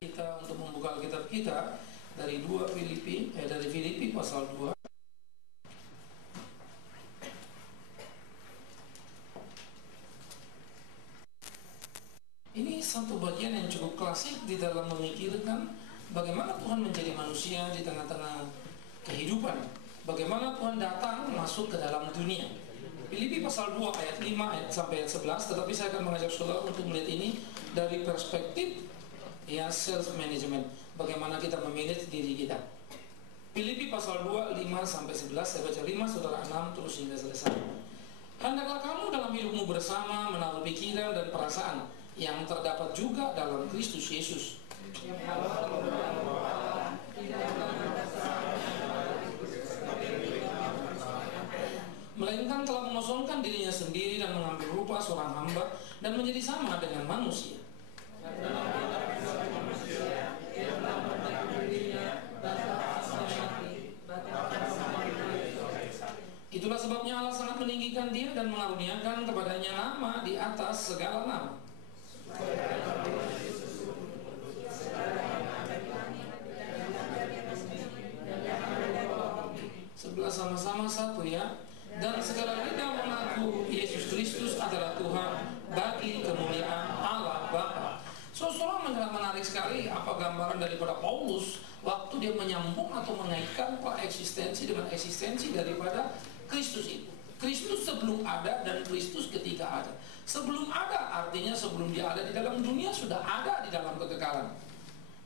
Kita untuk membuka Alkitab kita dari Filipi pasal 2. Ini satu bagian yang cukup klasik di dalam memikirkan bagaimana Tuhan menjadi manusia di tengah-tengah kehidupan. Bagaimana Tuhan datang masuk ke dalam dunia. Filipi pasal 2 ayat 5 sampai ayat 11. Tetapi saya akan mengajak saudara untuk melihat ini dari perspektif self management, bagaimana kita memanage diri kita. Filipi pasal 2 5 sampai 11, saya baca 5, saudara 6 terus hingga selesai. Hendaklah kamu dalam hidupmu bersama menaruh pikiran dan perasaan yang terdapat juga dalam Kristus Yesus, melainkan telah mengosongkan dirinya sendiri dan mengambil rupa seorang hamba dan menjadi sama dengan manusia. Itulah sebabnya Allah sangat meninggikan dia dan mengaruniakan kepadanya nama di atas segala nama, sebelah sama-sama satu ya. Dan segala lidah mengaku Yesus Kristus adalah Tuhan bagi kemuliaan Allah Bapa. Saudara, menarik sekali apa gambaran daripada Paulus waktu dia menyambung atau mengaitkan eksistensi dengan eksistensi daripada Kristus itu. Kristus sebelum ada dan Kristus ketika ada. Sebelum ada artinya sebelum dia ada di dalam dunia sudah ada di dalam kekekalan.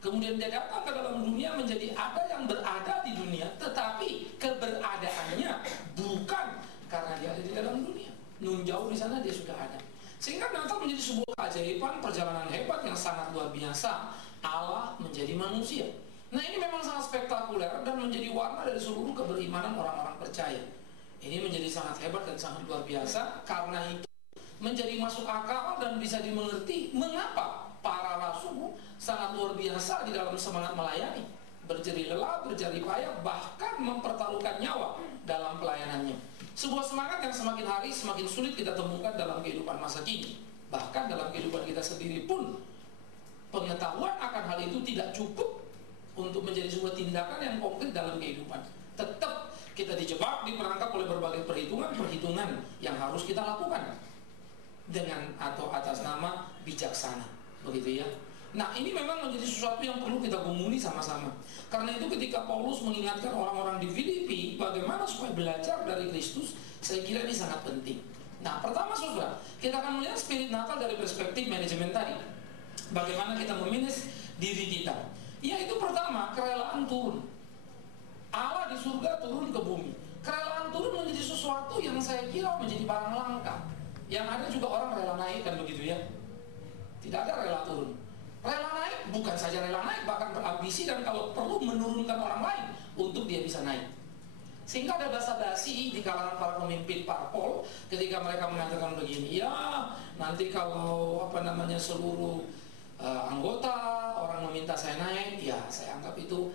Kemudian dia datang ke dalam dunia menjadi ada yang berada di dunia, tetapi keberadaannya bukan karena dia ada di dalam dunia. Nun jauh di sana dia sudah ada. Sehingga Natal menjadi sebuah keajaiban, perjalanan hebat yang sangat luar biasa. Allah menjadi manusia. Nah, ini memang sangat spektakuler dan menjadi warna dari seluruh keberimanan orang-orang percaya. Ini menjadi sangat hebat dan sangat luar biasa. Karena itu menjadi masuk akal dan bisa dimengerti mengapa para rasul sangat luar biasa di dalam semangat melayani, berjerih lelah, berjerih payah, bahkan mempertaruhkan nyawa dalam pelayanannya. Sebuah semangat yang semakin hari semakin sulit kita temukan dalam kehidupan masa kini. Bahkan dalam kehidupan kita sendiri pun pengetahuan akan hal itu tidak cukup untuk menjadi sebuah tindakan yang konkret dalam kehidupan. Tetap kita dijebak, diperangkap oleh berbagai perhitungan yang harus kita lakukan dengan atau atas nama bijaksana, begitu ya. Nah, ini memang menjadi sesuatu yang perlu kita gumuli sama-sama. Karena itu ketika Paulus mengingatkan orang-orang di Filipi bagaimana supaya belajar dari Kristus, saya kira ini sangat penting. Nah, pertama saudara, kita akan melihat spirit Natal dari perspektif manajemen tadi. Bagaimana kita memanage diri kita. Yaitu pertama, kerelaan turun. Allah di surga turun ke bumi. Kerelaan turun menjadi sesuatu yang saya kira menjadi barang langka. Yang ada juga orang rela naik, kan begitu ya. Tidak ada rela turun. Rela naik, bukan saja rela naik, bahkan berambisi dan kalau perlu menurunkan orang lain untuk dia bisa naik. Sehingga ada basa-basi di kalangan para pemimpin parpol ketika mereka mengatakan begini, ya nanti kalau seluruh anggota orang meminta saya naik, ya saya anggap itu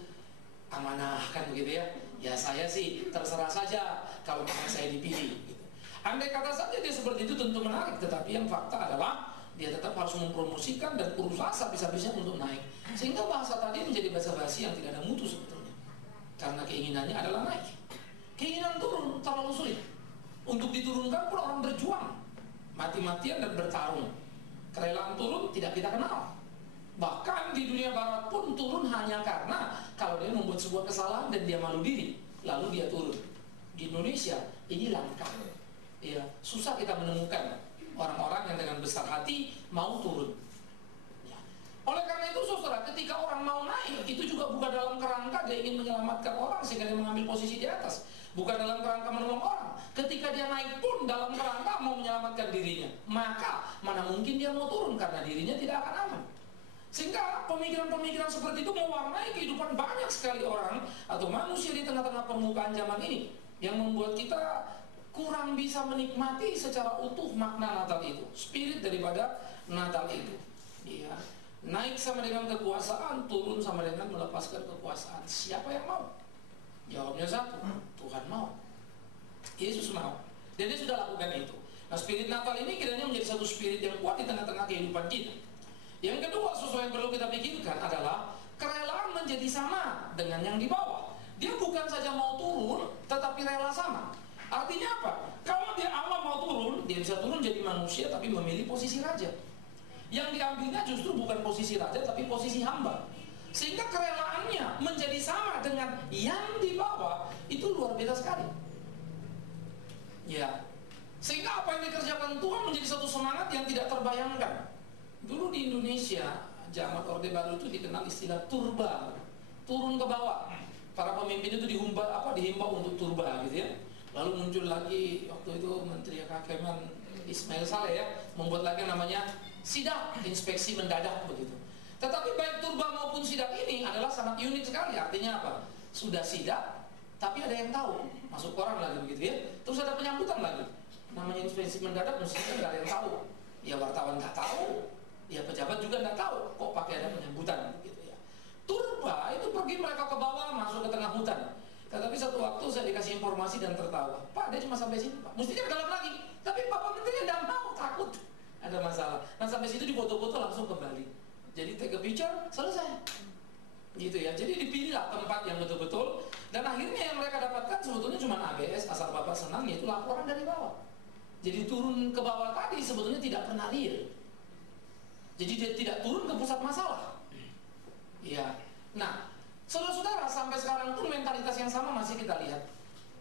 amanah, kan begitu ya. Ya saya sih terserah saja kalau saya dipilih gitu. Andai kata saja dia seperti itu tentu menarik, tetapi yang fakta adalah dia tetap harus mempromosikan dan berusaha habis-habisnya untuk naik. Sehingga bahasa tadi menjadi bahasa basi yang tidak ada mutu sebetulnya. Karena keinginannya adalah naik. Keinginan turun terlalu sulit. Untuk diturunkan pun orang berjuang, mati-matian dan bertarung. Kerelaan turun tidak kita kenal. Bahkan di dunia barat pun turun hanya karena kalau dia membuat sebuah kesalahan dan dia malu diri, lalu dia turun. Di Indonesia ini langka. Ya, susah kita menemukan orang-orang yang dengan besar hati mau turun ya. Oleh karena itu saudara, ketika orang mau naik, itu juga bukan dalam kerangka dia ingin menyelamatkan orang sehingga dia mengambil posisi di atas, bukan dalam kerangka menolong orang. Ketika dia naik pun dalam kerangka mau menyelamatkan dirinya, maka mana mungkin dia mau turun karena dirinya tidak akan aman. Sehingga pemikiran-pemikiran seperti itu mewarnai kehidupan banyak sekali orang atau manusia di tengah-tengah permukaan zaman ini, yang membuat kita kurang bisa menikmati secara utuh makna Natal itu, spirit daripada Natal itu. Ya, naik sama dengan kekuasaan, turun sama dengan melepaskan kekuasaan. Siapa yang mau? Jawabnya satu, Tuhan mau. Yesus mau. Dan dia sudah lakukan itu. Nah, spirit Natal ini kiranya menjadi satu spirit yang kuat di tengah-tengah kehidupan kita. Yang kedua, sesuatu yang perlu kita pikirkan adalah kerelaan menjadi sama dengan yang di bawah. Dia bukan saja mau turun, tetapi rela sama. Artinya apa? Kalau dia Allah mau turun, dia bisa turun jadi manusia tapi memilih posisi raja. Yang diambilnya justru bukan posisi raja tapi posisi hamba. Sehingga kerelaannya menjadi sama dengan yang di bawah, itu luar biasa sekali. Ya. Sehingga apa yang dikerjakan Tuhan menjadi satu semangat yang tidak terbayangkan. Dulu di Indonesia, zaman Orde Baru itu dikenal istilah turba, turun ke bawah. Para pemimpin itu dihimbau untuk turba gitu ya. Lalu muncul lagi waktu itu Menteri Kehakiman Ismail Saleh ya, membuat lagi namanya sidak, inspeksi mendadak begitu. Tetapi baik turba maupun sidak ini adalah sangat unik sekali. Artinya apa? Sudah sidak, tapi ada yang tahu, masuk koran lagi begitu ya. Terus ada penyambutan lagi. Namanya inspeksi mendadak, mestinya nggak ada yang tahu. Ya wartawan nggak tahu. Ya pejabat juga nggak tahu kok pakai ada penyambutan gitu ya. Turba itu pergi mereka ke bawah masuk ke tengah hutan. Tetapi satu waktu saya dikasih informasi dan tertawa. Pak, dia cuma sampai sini Pak. Mestinya ke dalam lagi. Tapi Bapak Menteri nggak mau, takut ada masalah. Nah sampai situ dipoto-foto langsung kembali. Jadi take a picture, selesai. Gitu ya. Jadi dipilihlah tempat yang betul-betul. Dan akhirnya yang mereka dapatkan sebetulnya cuma ABS asal Bapak senang, yaitu laporan dari bawah. Jadi turun ke bawah tadi sebetulnya tidak pernah real. Jadi dia tidak turun ke pusat masalah. Ya. Nah, saudara-saudara, sampai sekarang pun mentalitas yang sama masih kita lihat.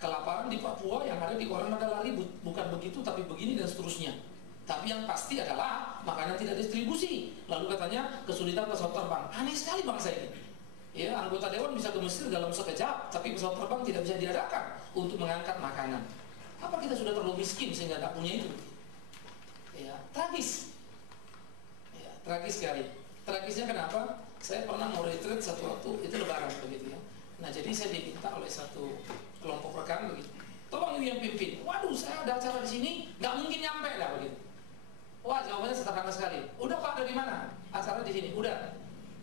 Kelaparan di Papua yang ada di koran adalah ribut, bukan begitu tapi begini dan seterusnya. Tapi yang pasti adalah makanan tidak distribusi. Lalu katanya kesulitan pesawat terbang. Aneh sekali bangsa ini. Ya, anggota dewan bisa ke Mesir dalam sekejap, tapi pesawat terbang tidak bisa diadakan untuk mengangkat makanan. Apa kita sudah terlalu miskin sehingga tidak punya itu? Ya, tragis. Tragis sekali. Tragisnya kenapa? Saya pernah mau retreat satu waktu, itu lebaran begitu ya. Nah jadi saya diminta oleh satu kelompok rekan begitu. Tolong yang pimpin. Waduh, saya ada acara di sini, nggak mungkin nyampe dah begitu. Wah, jawabannya sederhana sekali. Udah Pak, dari mana? Acara di sini. Udah.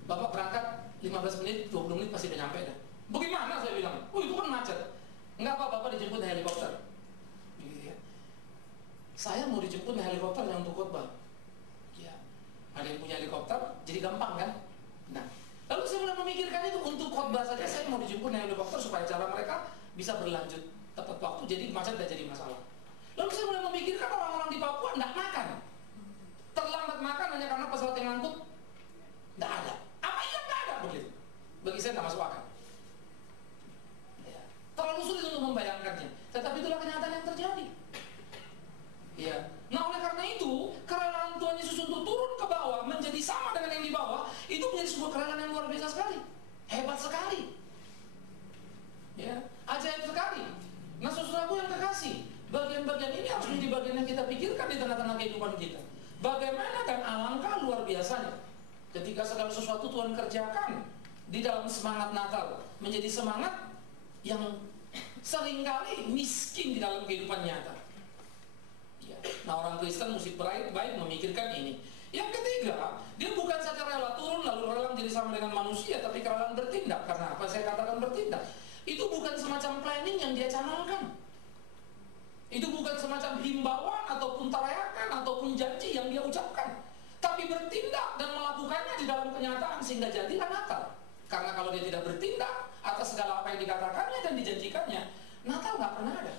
Bapak berangkat 15 menit, 20 menit pasti udah nyampe dah. Bagaimana saya bilang? Oh itu kan macet. Enggak Pak, Bapak dijemput naik helikopter. Begitu ya. Saya mau dijemput naik helikopter yang untuk khotbah. Ada yang punya helikopter, jadi gampang kan? Nah, lalu saya mulai memikirkan itu untuk khotbah saja saya mau dijemput naik helikopter supaya cara mereka bisa berlanjut tepat waktu, jadi macet tidak jadi masalah. Lalu saya mulai memikirkan orang-orang di Papua tidak makan, terlambat makan hanya karena pesawat yang ngangkut tidak ada. Apa iya tidak ada begitu? Bagi saya tidak masuk akal. Ya, terlalu sulit untuk membayangkannya. Tetapi itulah kenyataan yang terjadi. Ya. Nah oleh karena itu kerelaan Tuhan Yesus untuk turun ke bawah menjadi sama dengan yang di bawah itu menjadi sebuah kerelaan yang luar biasa sekali, hebat sekali, ya, ajaib sekali. Nah saudaraku yang terkasih, bagian-bagian ini harus menjadi bagian yang kita pikirkan di tengah-tengah kehidupan kita. Bagaimana dan alangkah luar biasanya ketika segala sesuatu Tuhan kerjakan di dalam semangat Natal menjadi semangat yang seringkali miskin di dalam kehidupan nyata. Nah orang Kristen mesti baik memikirkan ini. Yang ketiga, dia bukan saja rela turun lalu rela menjadi sama dengan manusia, tapi kerelaan bertindak. Karena apa saya katakan bertindak? Itu bukan semacam planning yang dia canangkan. Itu bukan semacam himbauan ataupun teriakan ataupun janji yang dia ucapkan, tapi bertindak dan melakukannya di dalam kenyataan sehingga jadilah Natal. Karena kalau dia tidak bertindak atas segala apa yang dikatakannya dan dijanjikannya, Natal nggak pernah ada.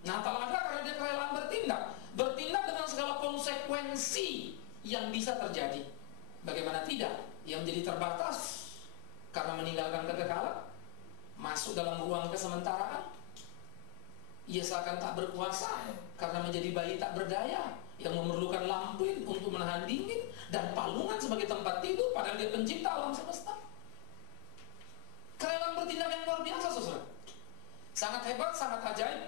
Natal ada karena dia kerelaan bertindak dengan segala konsekuensi yang bisa terjadi. Bagaimana tidak? Yang menjadi terbatas karena meninggalkan kekekalan, masuk dalam ruang kesementaraan. Ia seakan tak berkuasa karena menjadi bayi tak berdaya yang memerlukan lampuin untuk menahan dingin dan palungan sebagai tempat tidur, padahal dia pencipta alam semesta. Kerelaan bertindak yang luar biasa, saudara. Sangat hebat, sangat ajaib.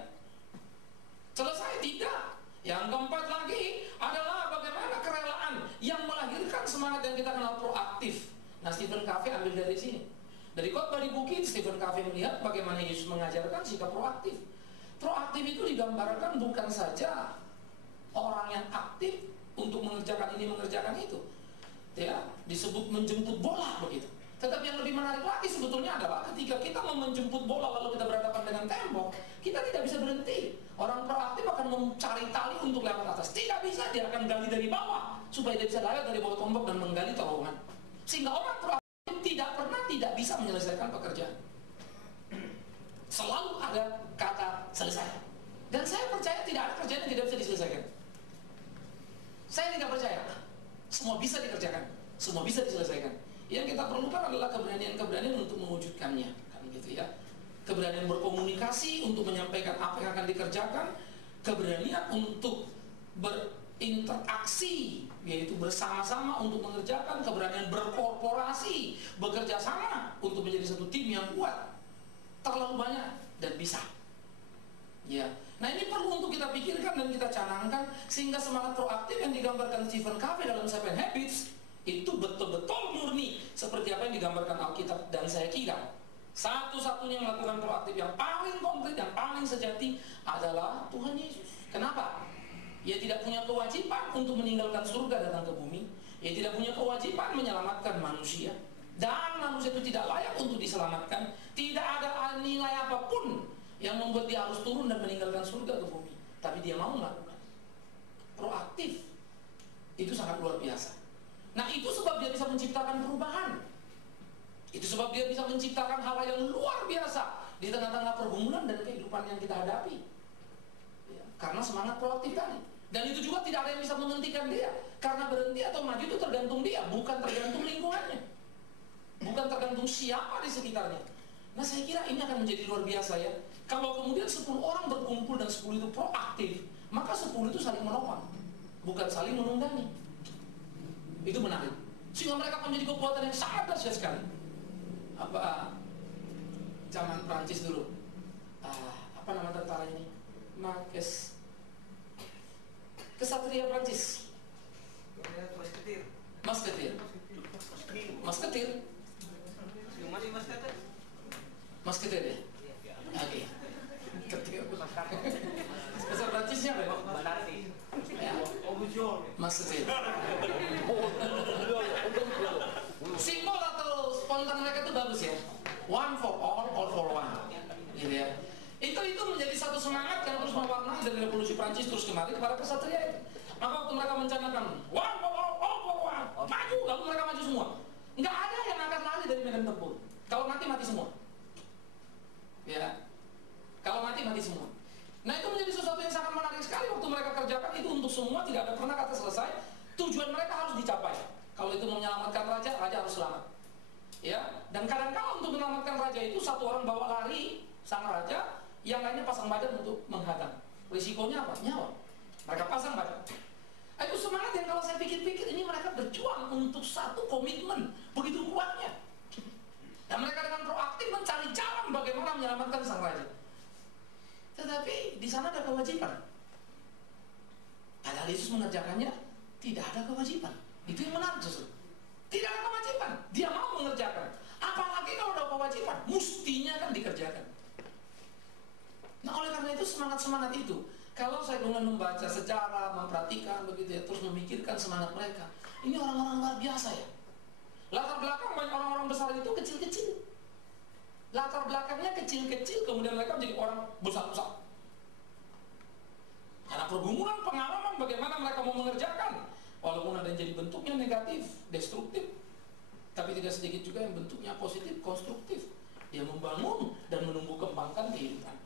Selesai tidak. Yang keempat lagi adalah bagaimana kerelaan yang melahirkan semangat yang kita kenal proaktif. Nah Stephen Covey ambil dari sini. Dari khotbah di bukit, Stephen Covey melihat bagaimana Yesus mengajarkan sikap proaktif. Proaktif itu digambarkan bukan saja orang yang aktif untuk mengerjakan ini, mengerjakan itu, ya, disebut menjemput bola begitu. Tetapi yang lebih menarik lagi sebetulnya adalah ketika kita menjemput bola lalu kita berhadapan dengan tembok, kita tidak bisa berhenti. Orang proaktif akan mencari tali untuk lewat atas. Tidak bisa, dia akan gali dari bawah supaya dia bisa layak dari bawah tombak dan menggali terowongan. Sehingga orang proaktif tidak bisa menyelesaikan pekerjaan. Selalu ada kata selesai. Dan saya percaya tidak ada kerjaan yang tidak bisa diselesaikan. Saya tidak percaya semua bisa dikerjakan, semua bisa diselesaikan. Yang kita perlukan adalah keberanian-keberanian untuk mewujudkannya, kan gitu ya. Keberanian berkomunikasi untuk menyampaikan apa yang akan dikerjakan, keberanian untuk berinteraksi, yaitu bersama-sama untuk mengerjakan, keberanian berkorporasi, bekerja sama untuk menjadi satu tim yang kuat. Terlalu banyak dan bisa. Ya. Nah, ini perlu untuk kita pikirkan dan kita canangkan, sehingga semangat proaktif yang digambarkan Stephen Covey dalam Seven Habits itu betul-betul murni seperti apa yang digambarkan Alkitab. Dan saya kira satu-satunya melakukan proaktif yang paling konkret, yang paling sejati adalah Tuhan Yesus. Kenapa? Ia tidak punya kewajiban untuk meninggalkan surga datang ke bumi. Ia tidak punya kewajiban menyelamatkan manusia. Dan manusia itu tidak layak untuk diselamatkan. Tidak ada nilai apapun yang membuat dia harus turun dan meninggalkan surga ke bumi. Tapi dia mau melakukan. Proaktif. Itu sangat luar biasa. Nah, itu sebab dia bisa menciptakan perubahan. Itu sebab dia bisa menciptakan hal yang luar biasa di tengah-tengah pergumulan dan kehidupan yang kita hadapi. Ya, karena semangat proaktif tadi. Dan itu juga tidak ada yang bisa menghentikan dia. Karena berhenti atau maju itu tergantung dia, bukan tergantung lingkungannya. Bukan tergantung siapa di sekitarnya. Nah, saya kira ini akan menjadi luar biasa ya. Kalau kemudian 10 orang berkumpul dan 10 itu proaktif, maka 10 itu saling menopang, bukan saling menunggangi. Itu menarik. Sehingga mereka menjadi kekuatan yang sangat dahsyat sekali. Zaman Prancis dulu, apa nama tentara ini? Kesatria Prancis. Masketir. Masketir ya? Oke. Bahasa Prancisnya apa ya? Masketir. Simbol atau spontan mereka itu bagus ya. One for all for one. Gitu ya. Itu menjadi satu semangat yang terus mewarnai dari revolusi Prancis terus kembali kepada kesatria itu. Maka waktu mereka mencanangkan one for all for one, maju, lalu mereka maju semua. Nggak ada yang akan lari dari medan tempur. Kalau mati semua. Ya, kalau mati semua. Nah, itu menjadi sesuatu yang sangat menarik sekali waktu mereka kerjakan itu untuk semua, tidak ada pernah kata selesai. Tujuan mereka harus dicapai. Kalau itu menyelamatkan raja harus selamat. Ya, dan kadang-kadang untuk menyelamatkan raja itu satu orang bawa lari sang raja, yang lainnya pasang badan untuk menghadang. Risikonya apa? Nyawa. Mereka pasang badan. Itu semangat yang kalau saya pikir-pikir ini mereka berjuang untuk satu komitmen begitu kuatnya. Dan mereka dengan proaktif mencari jalan bagaimana menyelamatkan sang raja. Tetapi di sana ada kewajiban. Padahal Yesus mengerjakannya tidak ada kewajiban. Itu yang menarik justru. Tidak ada kewajiban. Dia mau mengerjakan. Apalagi kalau ada kewajiban, mestinya kan dikerjakan. Nah, oleh karena itu semangat-semangat itu, kalau saya kemudian membaca sejarah, memperhatikan begitu ya, terus memikirkan semangat mereka, ini orang-orang luar biasa ya. Latar belakang banyak orang-orang besar itu kecil-kecil. Latar belakangnya kecil-kecil, kemudian mereka menjadi orang besar-besar. Karena pergumulan, pengalaman bagaimana mereka mau mengerjakan. Walaupun ada yang jadi bentuknya negatif, destruktif, tapi tidak sedikit juga yang bentuknya positif, konstruktif. Dia membangun dan menumbuh kembangkan kehidupan.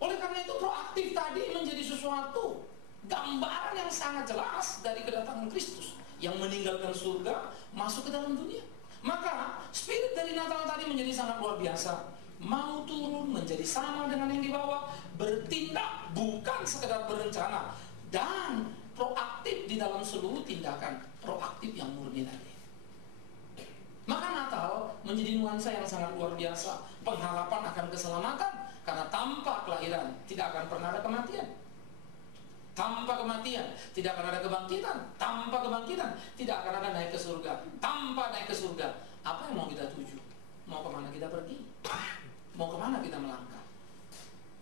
Oleh karena itu proaktif tadi menjadi sesuatu gambaran yang sangat jelas dari kedatangan Kristus yang meninggalkan surga masuk ke dalam dunia. Maka spirit dari Natal tadi menjadi sangat luar biasa. Mau turun menjadi sama dengan yang dibawa, bertindak bukan sekedar berencana, dan proaktif di dalam seluruh tindakan, proaktif yang murni tadi. Maka Natal menjadi nuansa yang sangat luar biasa. Pengharapan akan keselamatan, karena tanpa kelahiran tidak akan pernah ada kematian. Tanpa kematian tidak akan ada kebangkitan. Tanpa kebangkitan tidak akan ada naik ke surga. Tanpa naik ke surga, apa yang mau kita tuju? Mau kemana kita pergi? Mau kemana kita melangkah?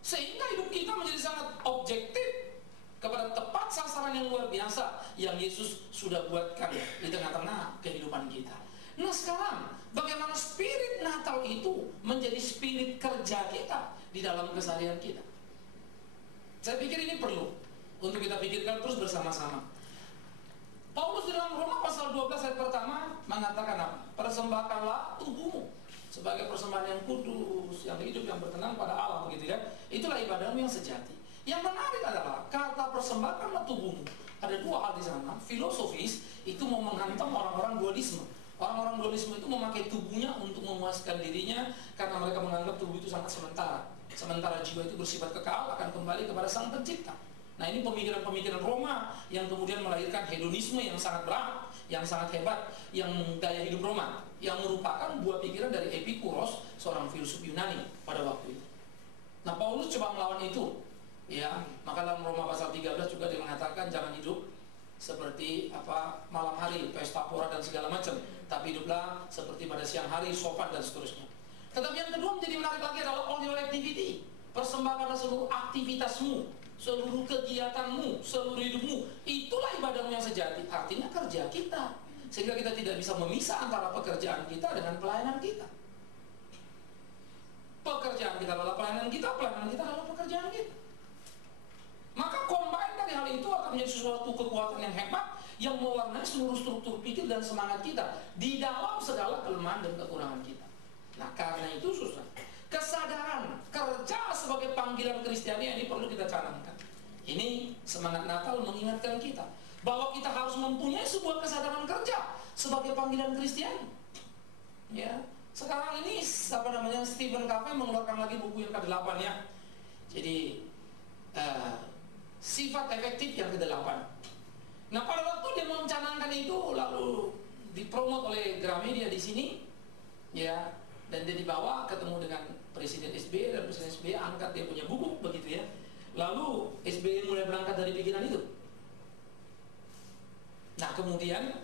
Sehingga hidup kita menjadi sangat objektif kepada tepat sasaran yang luar biasa yang Yesus sudah buatkan di tengah-tengah kehidupan kita. Nah, sekarang bagaimana spirit Natal itu menjadi spirit kerja kita di dalam keseharian kita? Saya pikir ini perlu untuk kita pikirkan terus bersama-sama. Paulus di dalam Roma pasal 12 ayat pertama mengatakan apa? Persembahkanlah tubuhmu sebagai persembahan yang kudus, yang hidup, yang berkenan pada Allah, begitu ya. Itulah ibadahmu yang sejati. Yang menarik adalah kata persembahkanlah tubuhmu. Ada dua hal di sana. Filosofis itu mau menghantam orang-orang dualisme. Orang-orang dualisme itu memakai tubuhnya untuk memuaskan dirinya karena mereka menganggap tubuh itu sangat sementara. Sementara jiwa itu bersifat kekal, akan kembali kepada Sang Pencipta. Nah, ini pemikiran-pemikiran Roma yang kemudian melahirkan hedonisme yang sangat berat, yang sangat hebat, yang gaya hidup Roma, yang merupakan buah pikiran dari Epikuros, seorang filsuf Yunani pada waktu itu. Nah, Paulus coba melawan itu. Ya, maka dalam Roma pasal 13 juga dia mengatakan jangan hidup seperti malam hari, pesta pora dan segala macam, tapi hiduplah seperti pada siang hari, sopan dan seterusnya. Tetapi yang kedua menjadi menarik lagi adalah all your activity. Persembahkanlah seluruh aktivitasmu, seluruh kegiatanmu, seluruh hidupmu. Itulah ibadahmu yang sejati. Artinya kerja kita, sehingga kita tidak bisa memisah antara pekerjaan kita dengan pelayanan kita. Pekerjaan kita adalah pelayanan kita adalah pekerjaan kita. Maka combine dari hal itu akan menjadi sesuatu kekuatan yang hebat yang mewarnai seluruh struktur pikir dan semangat kita di dalam segala kelemahan dan kekurangan kita. Nah, karena itu susah. Kesadaran kerja sebagai panggilan Kristiani ini perlu kita canangkan. Ini semangat Natal mengingatkan kita bahwa kita harus mempunyai sebuah kesadaran kerja sebagai panggilan Kristiani. Ya, sekarang ini Stephen Covey mengeluarkan lagi buku yang ke-8 ya. Jadi sifat efektif yang ke-8. Nah, pada waktu dia mencanangkan itu lalu dipromot oleh Gramedia di sini, ya, dan dia dibawa ketemu dengan Presiden SBY dan Presiden SBY angkat dia punya buku begitu ya. Lalu SBY mulai berangkat dari pikiran itu. Nah, kemudian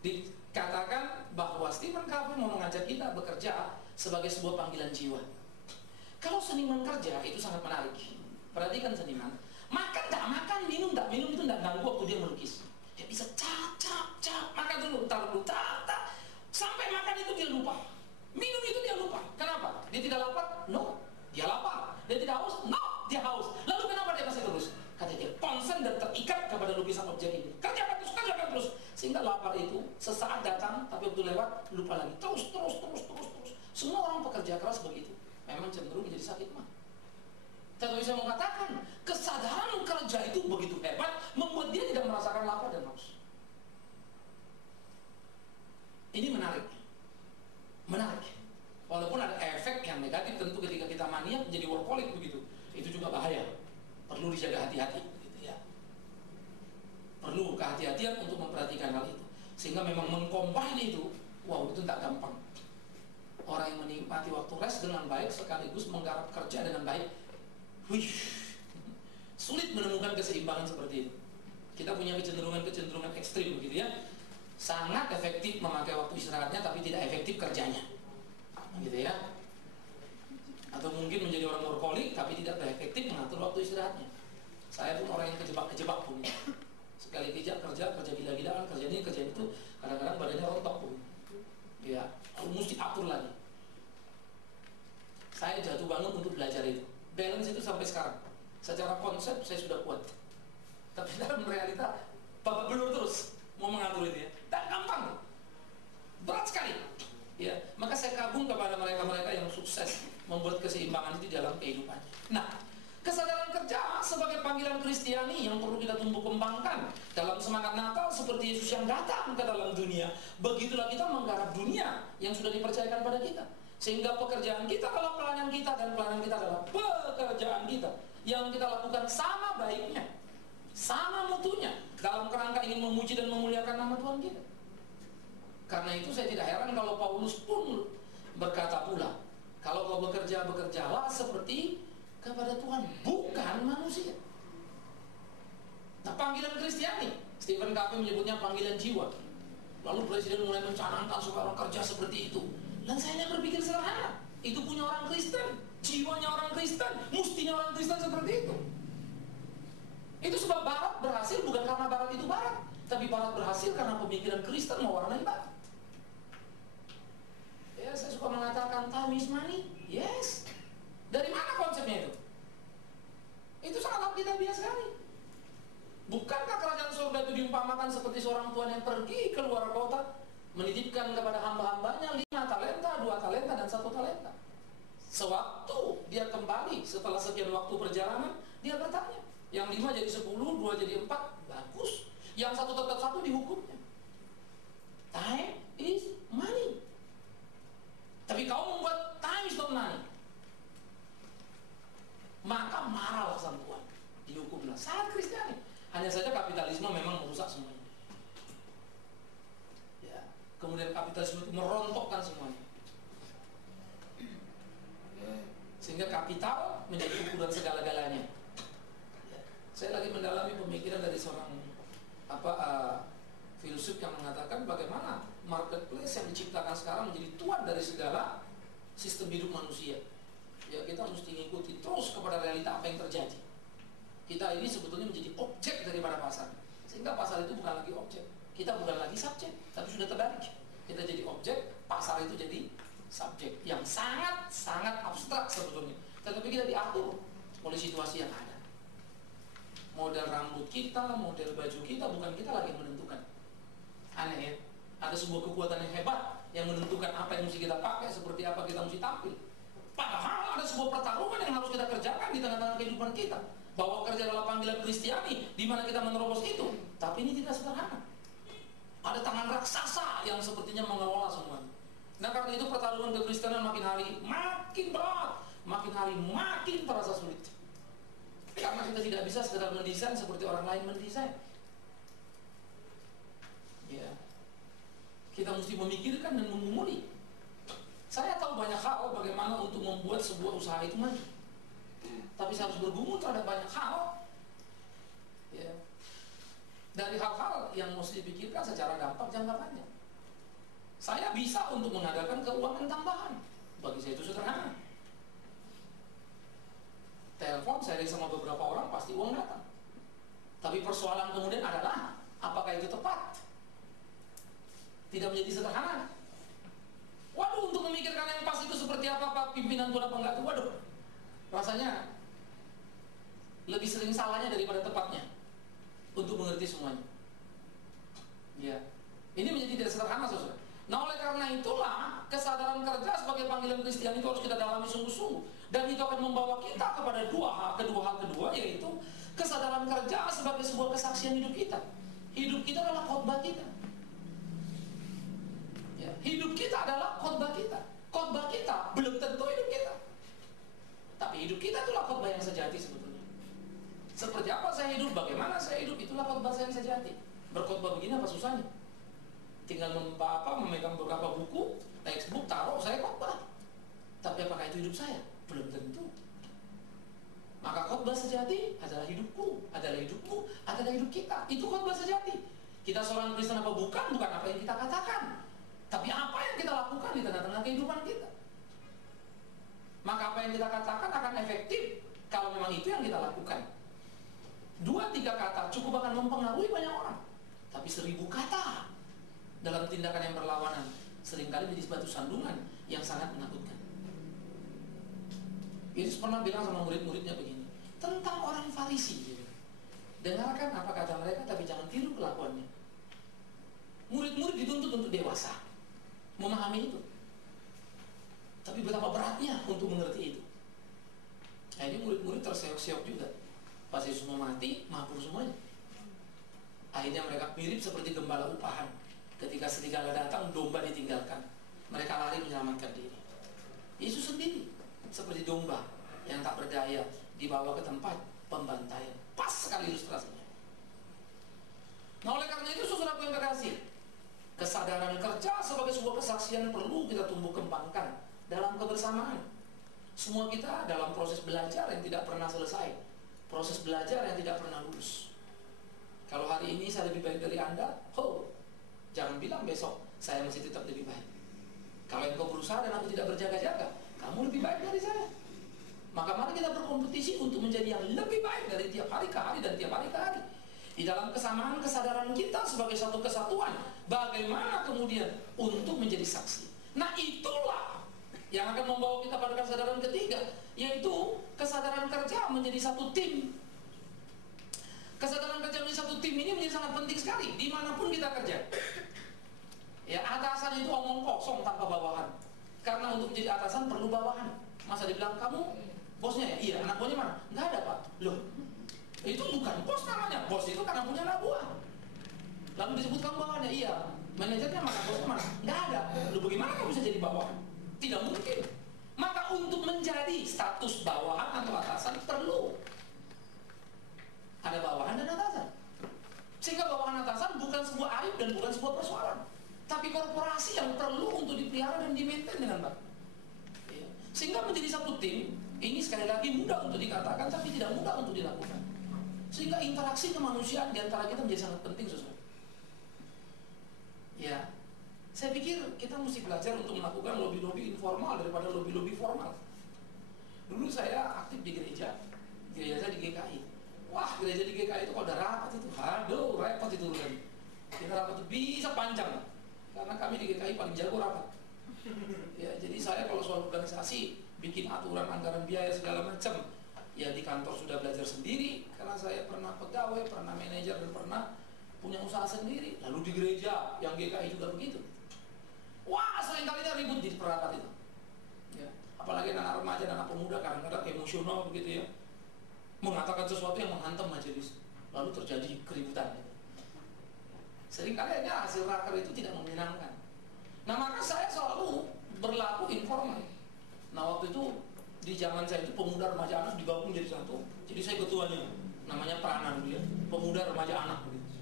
dikatakan bahwa Stephen Covey mau mengajak kita bekerja sebagai sebuah panggilan jiwa. Kalau seniman kerja itu sangat menarik. Perhatikan seniman, makan tak makan, minum tak minum itu tidak ganggu waktu dia melukis. Dia bisa cap, makan dulu, taruh dulu, tak, sampai makan itu dia lupa. Minum itu dia lupa. Kenapa? Dia tidak lapar? No, dia lapar. Dia tidak haus? No, dia haus. Lalu kenapa dia masih terus? Karena dia konsen dan terikat kepada lukisan objek ini. Kerjakan terus. Sehingga lapar itu sesaat datang, tapi waktu lewat lupa lagi. Terus. Semua orang pekerja keras begitu. Memang cenderung menjadi sakit mah. Tetapi saya mau katakan, kesadaran kerja itu begitu hebat, membuat dia tidak merasakan lapar dan haus. Ini menarik. Walaupun ada efek yang negatif tentu ketika kita maniak menjadi workaholic begitu. Itu juga bahaya. Perlu dijaga hati-hati begitu ya. Perlu kehati-hatian untuk memperhatikan hal itu. Sehingga memang mengcombine itu, wow, itu tak gampang. Orang yang menikmati waktu rest dengan baik sekaligus menggarap kerja dengan baik. Sulit menemukan keseimbangan seperti itu. Kita punya kecenderungan ekstrim begitu ya. Sangat efektif memakai waktu istirahatnya tapi tidak efektif kerjanya, gitu ya. Atau mungkin menjadi orang workaholic tapi tidak efektif mengatur waktu istirahatnya. Saya pun orang yang kejebak pun. Sekali kerja gila-gilaan, kerja itu kadang-kadang badannya rontok pun. Ya, mesti atur lagi. Saya jatuh bangun untuk belajar itu. Balance itu sampai sekarang. Secara konsep saya sudah kuat. Tapi dalam realita babak belur terus mau mengatur itu ya. Tak gampang. Berat sekali. Ya, maka saya kagum kepada mereka-mereka yang sukses membuat keseimbangan itu di dalam kehidupannya. Nah, kesadaran kerja sebagai panggilan Kristiani yang perlu kita tumbuh kembangkan dalam semangat Natal seperti Yesus yang datang ke dalam dunia. Begitulah kita menggarap dunia yang sudah dipercayakan pada kita. Sehingga pekerjaan kita adalah pelayanan kita dan pelayanan kita adalah pekerjaan kita yang kita lakukan sama baiknya, sama mutunya dalam kerangka ingin memuji dan memuliakan nama Tuhan kita. Karena itu saya tidak heran kalau Paulus pun berkata pula, kalau kau bekerja, bekerjalah seperti kepada Tuhan, bukan manusia. Nah, panggilan Kristiani, Stephen Covey menyebutnya panggilan jiwa. Lalu Presiden mulai mencanangkan supaya orang kerja seperti itu. Dan saya hanya berpikir sederhana, itu punya orang Kristen, jiwanya orang Kristen, mustinya orang Kristen seperti itu. Itu sebab Barat berhasil bukan karena Barat itu Barat, tapi Barat berhasil karena pemikiran Kristen mewarnai Barat. Ya, saya suka mengatakan time is money. Yes. Dari mana konsepnya itu? Itu sangat alkitabiah sekali. Bukankah kerajaan surga itu diumpamakan seperti seorang tuan yang pergi ke luar kota, menitipkan kepada hamba-hambanya 5 talenta, 2 talenta, dan 1 talenta. Sewaktu dia kembali setelah sekian waktu perjalanan, dia bertanya, yang 5 jadi 10, 2 jadi 4, bagus. Yang 1 tetap 1 dihukumnya. Time is money. Tapi kau membuat time is not money, maka marah sang tuan, dihukumlah. Sangat Kristiani. Hanya saja kapitalisme memang merusak semuanya. Ya, kemudian kapitalisme itu merontokkan semuanya. Sehingga kapital menjadi ukuran segala-galanya. Ya. Saya lagi mendalami pemikiran dari seorang filsuf yang mengatakan bagaimana marketplace yang diciptakan sekarang menjadi tuan dari segala sistem hidup manusia. Ya, kita mesti mengikuti terus kepada realita apa yang terjadi. Kita ini sebetulnya menjadi objek daripada pasar, sehingga pasar itu bukan lagi objek, kita bukan lagi subjek, tapi sudah terbalik. Kita jadi objek, pasar itu jadi subjek, yang sangat abstrak sebetulnya. Tetapi kita diatur oleh situasi yang ada. Model rambut kita, model baju kita, bukan kita lagi yang menentukan. Aneh ya, ada sebuah kekuatan yang hebat yang menentukan apa yang mesti kita pakai, seperti apa kita mesti tampil. Padahal ada sebuah pertarungan yang harus kita kerjakan di tengah-tengah kehidupan kita. Bahwa kerja adalah panggilan Kristiani, di mana kita menerobos itu. Tapi ini tidak sederhana. Ada tangan raksasa yang sepertinya mengelola semuanya. Nah, karena itu pertarungan kekristenan makin hari makin berat, makin hari makin terasa sulit. Karena kita tidak bisa sekedar mendesain seperti orang lain mendesain. Ya, kita mesti memikirkan dan mengumuli. Saya tahu banyak hal bagaimana untuk membuat sebuah usaha itu maju, tapi saya harus bergumul terhadap banyak hal. Ya, dari hal-hal yang mesti dipikirkan secara dampak jangka panjang. Saya bisa untuk mengadakan keuangan tambahan. Bagi saya itu sederhana. Telepon saya sama beberapa orang, pasti uang datang. Tapi persoalan kemudian adalah, apakah itu tepat? Tidak menjadi sederhana. Waduh, untuk memikirkan yang pas itu seperti apa, Pak pimpinan tuan apa enggak tuh, waduh, rasanya lebih sering salahnya daripada tepatnya untuk mengerti semuanya. Ya, ini menjadi tidak sederhana, saudara. Nah, oleh karena itulah kesadaran kerja sebagai panggilan Kristiani itu harus kita dalami sungguh-sungguh, dan itu akan membawa kita kepada kedua hal kedua, yaitu kesadaran kerja sebagai sebuah kesaksian hidup kita. Hidup kita adalah khotbah kita. Ya, hidup kita adalah khotbah kita. Khotbah kita belum tentu hidup kita, tapi hidup kita itulah khotbah yang sejati sebetulnya. Seperti apa saya hidup, bagaimana saya hidup, itulah khotbah saya yang sejati. Berkhotbah begini apa susahnya? Tinggal memegang beberapa buku, textbook, taruh, saya khotbah. Tapi apakah itu hidup saya? Belum tentu. Maka khotbah sejati adalah hidupku, adalah hidupmu, adalah hidup kita. Itu khotbah sejati. Kita seorang Kristen apa bukan apa yang kita katakan, tapi apa yang kita lakukan di tengah-tengah kehidupan kita. Maka apa yang kita katakan akan efektif kalau memang itu yang kita lakukan. 2-3 kata cukup akan mempengaruhi banyak orang. Tapi 1000 kata dalam tindakan yang berlawanan seringkali menjadi batu sandungan yang sangat menakutkan. Yesus pernah bilang sama murid-muridnya begini tentang orang Farisi. Dengarkan apa kata mereka, tapi jangan tiru kelakuannya. Murid-murid dituntut untuk dewasa, memahami itu. Tapi betapa beratnya untuk mengerti itu. Nah, ini murid-murid terseok-seok juga. Pas Yesus mau mati, mabur semuanya. Akhirnya mereka mirip seperti gembala upahan. Ketika serigala datang, domba ditinggalkan. Mereka lari menyelamatkan diri. Yesus sendiri seperti domba yang tak berdaya dibawa ke tempat pembantaian. Pas sekali ilustrasinya. Nah, oleh karena itu saudaraku yang terkasih, kesadaran kerja sebagai sebuah kesaksian perlu kita tumbuh kembangkan dalam kebersamaan. Semua kita dalam proses belajar yang tidak pernah selesai, proses belajar yang tidak pernah lulus. Kalau hari ini saya lebih baik dari Anda, jangan bilang besok saya masih tetap lebih baik. Kalau engkau berusaha dan aku tidak berjaga-jaga, kamu lebih baik dari saya. Maka mari kita berkompetisi untuk menjadi yang lebih baik dari tiap hari ke hari dan tiap hari ke hari. Di dalam kesamaan kesadaran kita sebagai satu kesatuan, bagaimana kemudian untuk menjadi saksi. Nah, itulah yang akan membawa kita pada kesadaran ketiga, yaitu kesadaran kerja menjadi satu tim. Kesadaran kerja menjadi satu tim ini menjadi sangat penting sekali dimanapun kita kerja. Ya, atasan itu omong kosong tanpa bawahan. Karena untuk menjadi atasan perlu bawahan. Masa dibilang kamu bosnya ya? Iya. Anak buahnya mana? Nggak ada, Pak. Loh, itu bukan bos namanya. Bos itu karena punya anak buah. Lalu disebut kamu bawahannya? Iya. Manajernya mana? Bosnya mana? Nggak ada. Loh, bagaimana kamu bisa jadi bawahan? Tidak mungkin. Maka untuk menjadi status bawahan atau atasan perlu ada bawahan dan atasan. Sehingga bawahan atasan bukan sebuah aib dan bukan sebuah persoalan, tapi korporasi yang perlu untuk dipelihara dan di-maintain dengan baik. Ya. Sehingga menjadi satu tim, ini sekali lagi mudah untuk dikatakan tapi tidak mudah untuk dilakukan. Sehingga interaksi kemanusiaan di antara kita menjadi sangat penting sesuatu. Ya, saya pikir kita mesti belajar untuk melakukan lobby-lobby informal daripada lobby-lobby formal. Dulu saya aktif di gereja saya di GKI. Wah, gereja di GKI itu kalau udah rapat itu, aduh, repot itu kan. Kita rapat itu bisa panjang, karena kami di GKI paling jago rapat. Ya, jadi saya kalau soal organisasi, bikin aturan, anggaran biaya segala macam, ya di kantor sudah belajar sendiri, karena saya pernah pegawai, pernah manajer dan pernah punya usaha sendiri. Lalu di gereja yang GKI juga begitu. Wah, seringkali ribut di perapat itu. Ya, apalagi anak remaja dan anak pemuda kadang-kadang emosional begitu ya. Mengatakan sesuatu yang menghantam majelis, lalu terjadi keributan. Seringkali hasil raker itu tidak menyenangkan. Nah, maka saya selalu berlaku informal. Nah, waktu itu di zaman saya itu pemuda remaja anak digabung jadi satu. Jadi saya ketuanya, namanya peranan dia, pemuda remaja anak begitu.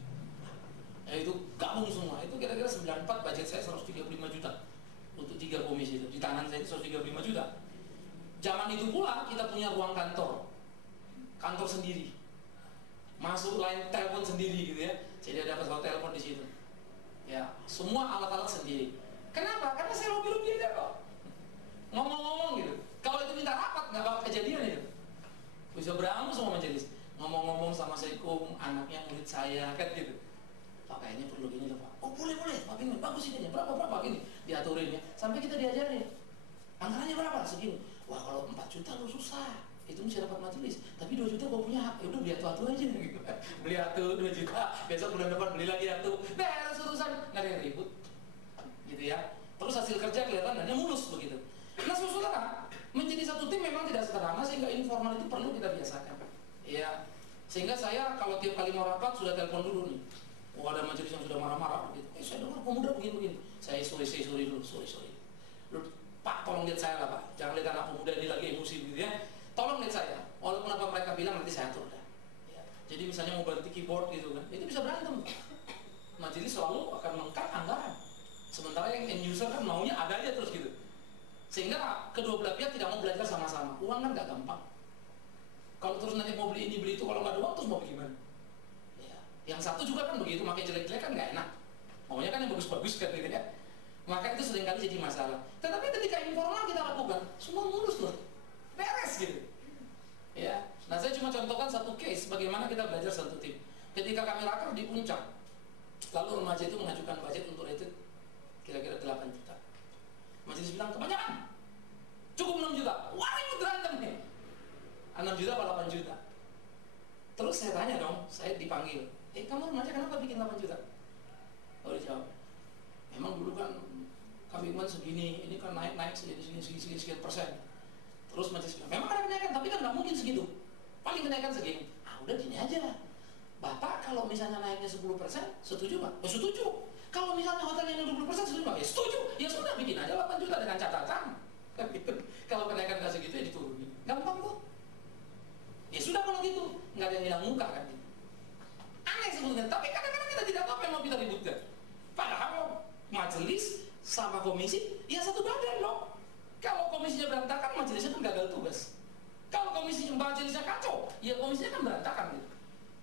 Ya, itu gabung semua. Itu kira-kira 94, budget saya 135 juta untuk 3 komisi itu. Di tangan saya itu 135 juta. Zaman itu pula kita punya ruang kantor sendiri, masuk line telepon sendiri gitu ya. Jadi ada pesawat telepon di situ. Ya, semua alat-alat sendiri. Kenapa? Karena saya lobby aja kok. Ngomong-ngomong gitu. Kalau itu minta rapat nggak bakal kejadian itu. Bisa berantem sama majelis. Ngomong-ngomong sama sekum, anaknya murid saya kan gitu. Pak, kayaknya perlu gini loh Pak. Oh boleh, Pak ini bagus ini. Berapa gini diaturin ya. Sampai kita diajarin. Anggarannya berapa? Segini. Wah, kalau 4 juta lu susah. Itu mesti dapat majelis, tapi 2 juta gue punya hak, ya udah beli atu aja gitu. Beli atu 2 juta, besok bulan depan beli lagi atu, beres urusan, nggak ada yang ribut, gitu ya. Terus hasil kerja kelihatan dan mulus begitu. Nah, saudara, menjadi satu tim memang tidak sederhana, sehingga informal itu perlu kita biasakan. Ya, sehingga saya kalau tiap kali mau rapat sudah telepon dulu nih. Oh, ada majelis yang sudah marah-marah begitu. Saya dengar pemuda begini. Saya sorry dulu, sorry. Lu, Pak, tolong lihat saya lah Pak, jangan lihat anak pemuda ini lagi emosi gitu ya. Tolong lihat saya, walaupun apa mereka bilang nanti saya atur dah. Ya. Jadi misalnya mau ganti keyboard gitu kan, itu bisa berantem. Majelis selalu akan mengkat anggaran. Sementara yang end user kan maunya ada aja terus gitu. Sehingga kedua belah pihak tidak mau belajar sama-sama. Uang kan nggak gampang. Kalau terus nanti mau beli ini beli itu, kalau nggak ada uang terus mau bagaimana? Ya. Yang satu juga kan begitu, makin jelek-jelek kan nggak enak. Maunya kan yang bagus-bagus kan gitu ya. Maka itu seringkali jadi masalah. Tetapi ketika informal kita lakukan, semua mulus loh. Beres gitu. Ya. Nah, saya cuma contohkan satu case bagaimana kita belajar satu tim. Ketika kami raker di puncak, lalu remaja itu mengajukan budget untuk retreat kira-kira 8 juta. Majelis bilang kebanyakan, cukup 6 juta. Wah, ribut berantem nih. 6 juta apa 8 juta? Terus saya tanya dong, saya dipanggil, kamu remaja kenapa bikin 8 juta? Oh, dijawab, memang dulu kan komitmen segini, ini kan naik sekian persen. Terus majelis bilang, memang ada kenaikan, tapi kan nggak mungkin segitu. Paling kenaikan segini. Ah, udah gini aja. Bapak kalau misalnya naiknya 10%, setuju nggak? Ya setuju. Kalau misalnya hotelnya 20%, setuju nggak? Ya setuju. Ya sudah, bikin aja 8 juta dengan catatan. Kalau kenaikan nggak segitu, ya diturunin. Gampang kok. Ya sudah kalau gitu, nggak ada yang hilang muka kan. Aneh sebetulnya, tapi kadang-kadang kita tidak tahu apa yang mau kita ributkan. Padahal majelis sama komisi, ya satu badan loh. Kalau komisinya berantakan, majelisnya kan gagal tugas. Kalau majelisnya kacau, ya komisinya kan berantakan gitu.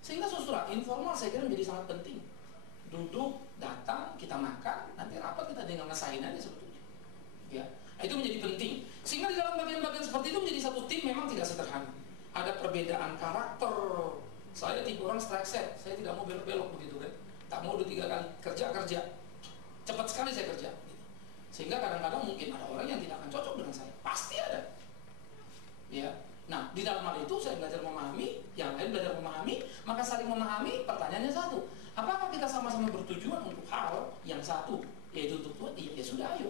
Sehingga saudara, informal saya kira menjadi sangat penting. Duduk, datang, kita makan, nanti rapat kita tinggal ngesahin aja sebetulnya. Ya, itu menjadi penting. Sehingga di dalam bagian-bagian seperti itu menjadi satu tim memang tidak sederhana. Ada perbedaan karakter. Saya tipe orang strike set, saya tidak mau belok-belok begitu kan. Tak mau 2-3 kali kerja. Cepat sekali saya kerja. Sehingga kadang-kadang mungkin ada orang yang tidak akan cocok dengan saya. Pasti ada. Ya. Nah, di dalam hal itu saya belajar memahami yang lain belajar memahami, maka saling memahami. Pertanyaannya satu, apakah kita sama-sama bertujuan untuk hal yang satu, yaitu untuk Tuhan? Iya, ya sudah, ayo.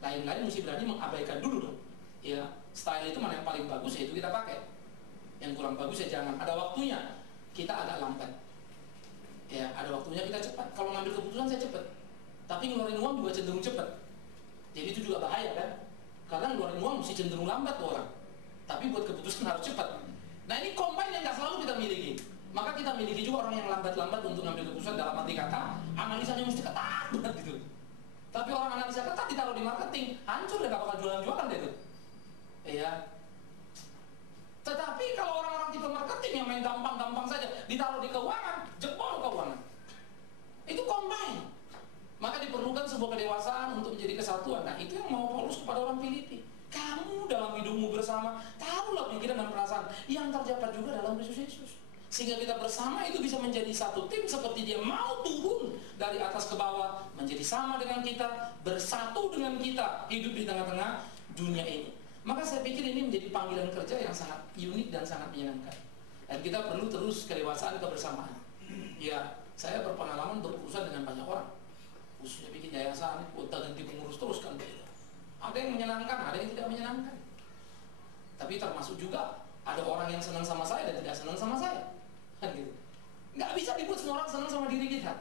Lain-lain mesti berani mengabaikan dulu dong. Ya, style itu mana yang paling bagus, yaitu kita pakai. Yang kurang bagus ya jangan. Ada waktunya kita agak lambat. Ya, ada waktunya kita cepat. Kalau ngambil keputusan saya cepat, tapi ngeluarin uang juga cenderung cepat. Jadi itu juga bahaya kan? Karena ngeluarin uang mesti cenderung lambat tuh orang. Tapi buat keputusan harus cepat. Nah ini combine yang nggak selalu kita miliki. Maka kita miliki juga orang yang lambat-lambat untuk ngambil keputusan, dalam arti kata analisanya mesti ketat banget gitu. Tapi orang analisa ketat ditaruh di marketing, hancur deh, gak bakal jualan-jualan deh itu. Iya. Tetapi kalau orang-orang tipe marketing yang main gampang-gampang saja, ditaruh di keuangan, jebol keuangan. Itu combine. Maka diperlukan sebuah kedewasaan untuk menjadi kesatuan. Nah itu yang mau Paulus kepada orang Filipi. Kamu dalam hidupmu bersama, taruhlah pikiran dan perasaan yang terdapat juga dalam Kristus Yesus. Sehingga kita bersama itu bisa menjadi satu tim, seperti dia mau turun dari atas ke bawah, menjadi sama dengan kita, bersatu dengan kita, hidup di tengah-tengah dunia ini. Maka saya pikir ini menjadi panggilan kerja yang sangat unik dan sangat menyenangkan. Dan kita perlu terus kedewasaan kebersamaan. Ya, saya berpengalaman berurusan dengan banyak orang, khususnya bikin yayasan, kota ganti pengurus terus kan begitu. Ada yang menyenangkan, ada yang tidak menyenangkan. Tapi termasuk juga ada orang yang senang sama saya dan tidak senang sama saya, kan gitu. Nggak bisa dibuat semua orang senang sama diri kita.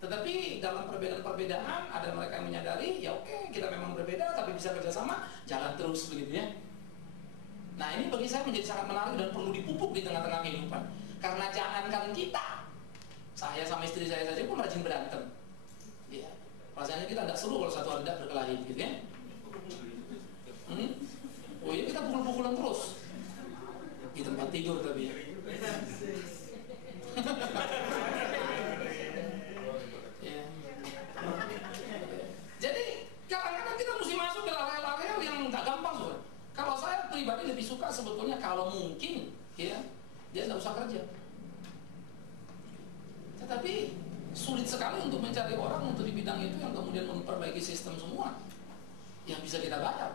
Tetapi dalam perbedaan-perbedaan ada mereka yang menyadari, ya oke, kita memang berbeda, tapi bisa kerjasama, jalan terus begitu ya. Nah ini bagi saya menjadi sangat menarik dan perlu dipupuk di tengah-tengah kehidupan. Karena jangankan kita, saya sama istri saya saja pun rajin berantem. Ya, rasanya kita tidak seru kalau satu hari tidak berkelahi, gitu ya. Oh iya, kita pukul-pukulan terus di tempat tidur tapi ya. Ya. Jadi kadang-kadang kita mesti masuk ke area-area yang nggak gampang sudah. Kalau saya pribadi lebih suka sebetulnya kalau mungkin ya dia nggak usah kerja. Tetapi sulit sekali untuk mencari orang untuk di bidang itu yang kemudian memperbaiki sistem semua yang bisa kita bayar.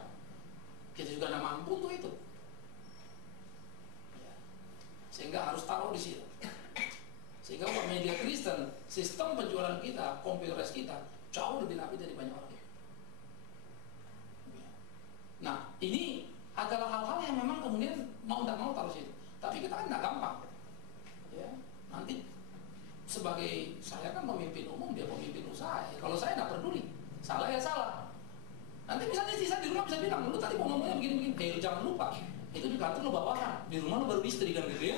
Kita juga nggak mampu untuk itu. Ya. Sehingga harus taruh di situ. Sehingga buat media Kristen, sistem penjualan kita, computerized kita jauh lebih rapi dari banyak orang. Ya. Nah, ini adalah hal-hal yang memang kemudian mau tidak mau taruh situ. Tapi kita kan nggak gampang. Ya, nanti sebagai saya kan pemimpin umum, dia pemimpin usaha. Ya, kalau saya nggak peduli, salah ya salah. Nanti misalnya istri saya di rumah bisa bilang, lu tadi mau ngomongnya begini-begini. Lu jangan lupa, itu di kantor lu bawakan, di rumah lu baru istri kan gitu ya.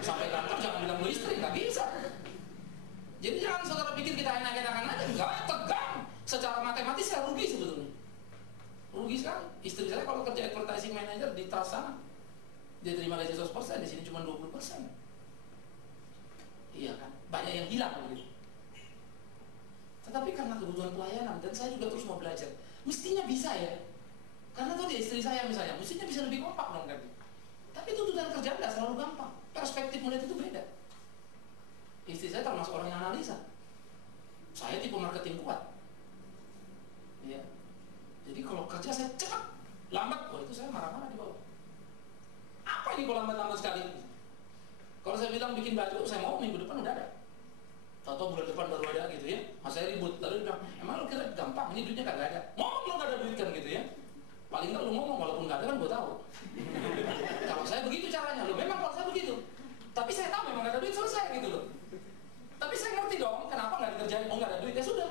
Sampai kantor jangan bilang lu istri, nggak bisa. Jadi jangan saudara pikir kita enak-enakan aja, nggak, tegang. Secara matematis saya rugi sebetulnya. Rugi sekali. Istri saya kalau kerja advertising manager di Trust sana, dia terima gaji 100%, di sini cuma 20%. Iya kan, banyak yang hilang begitu. Tetapi karena kebutuhan pelayanan dan saya juga terus mau belajar, mestinya bisa ya. Karena tuh dia istri saya misalnya, mestinya bisa lebih kompak dong kan. Tapi tuntutan kerjaan nggak selalu gampang. Perspektif melihat itu beda. Istri saya termasuk orang yang analisa. Saya tipe marketing kuat. Ya. Jadi kalau kerja saya cepat, lambat, itu saya marah-marah di bawah. Apa ini kalau lambat-lambat sekali? Kalau saya bilang bikin baju, saya mau minggu depan udah ada. Tahu-tahu bulan depan baru ada gitu ya. Mas saya ribut, lalu dia bilang, emang lu kira gampang, ini duitnya kagak ada. Ngomong lu gak ada duit kan gitu ya. Paling enggak lu ngomong, walaupun gak ada kan gue tahu. Kalau saya begitu caranya, lu memang kalau saya begitu. Tapi saya tahu memang gak ada duit, selesai gitu loh. Tapi saya ngerti dong, kenapa gak dikerjain, oh gak ada duit, ya sudah.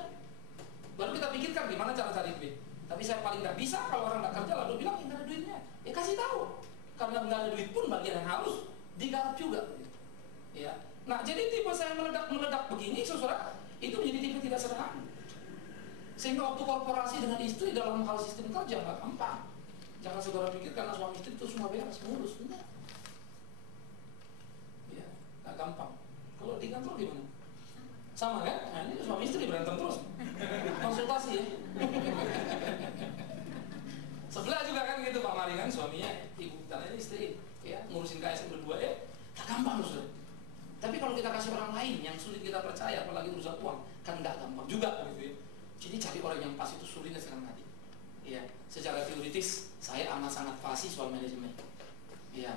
Baru kita pikirkan gimana cara cari duit. Tapi saya paling gak bisa kalau orang gak kerja lalu bilang, ya gak ada duitnya. Ya kasih tahu. Karena gak ada duit pun bagian yang harus digarap juga. Ya. Nah, jadi tipe saya meledak begini, saudara, itu menjadi tipe tidak sederhana. Sehingga waktu korporasi dengan istri dalam hal sistem kerja nggak gampang. Jangan saudara pikir karena suami istri itu semua beres, mulus, enggak. Ya, nggak gampang. Kalau di kantor gimana? Sama kan? Nah, ini suami istri berantem terus. Konsultasi ya. Sebelah juga kan gitu Pak Mari kan, suaminya ibu dan istri ya ngurusin KSM berdua ya. Nggak gampang saudara. Tapi kalau kita kasih orang lain yang sulit kita percaya, apalagi urusan uang, kan nggak gampang juga gitu ya. Jadi cari orang yang pas itu sulitnya sekarang hati. Ya, secara teoritis saya amat sangat fasih soal manajemen. Ya,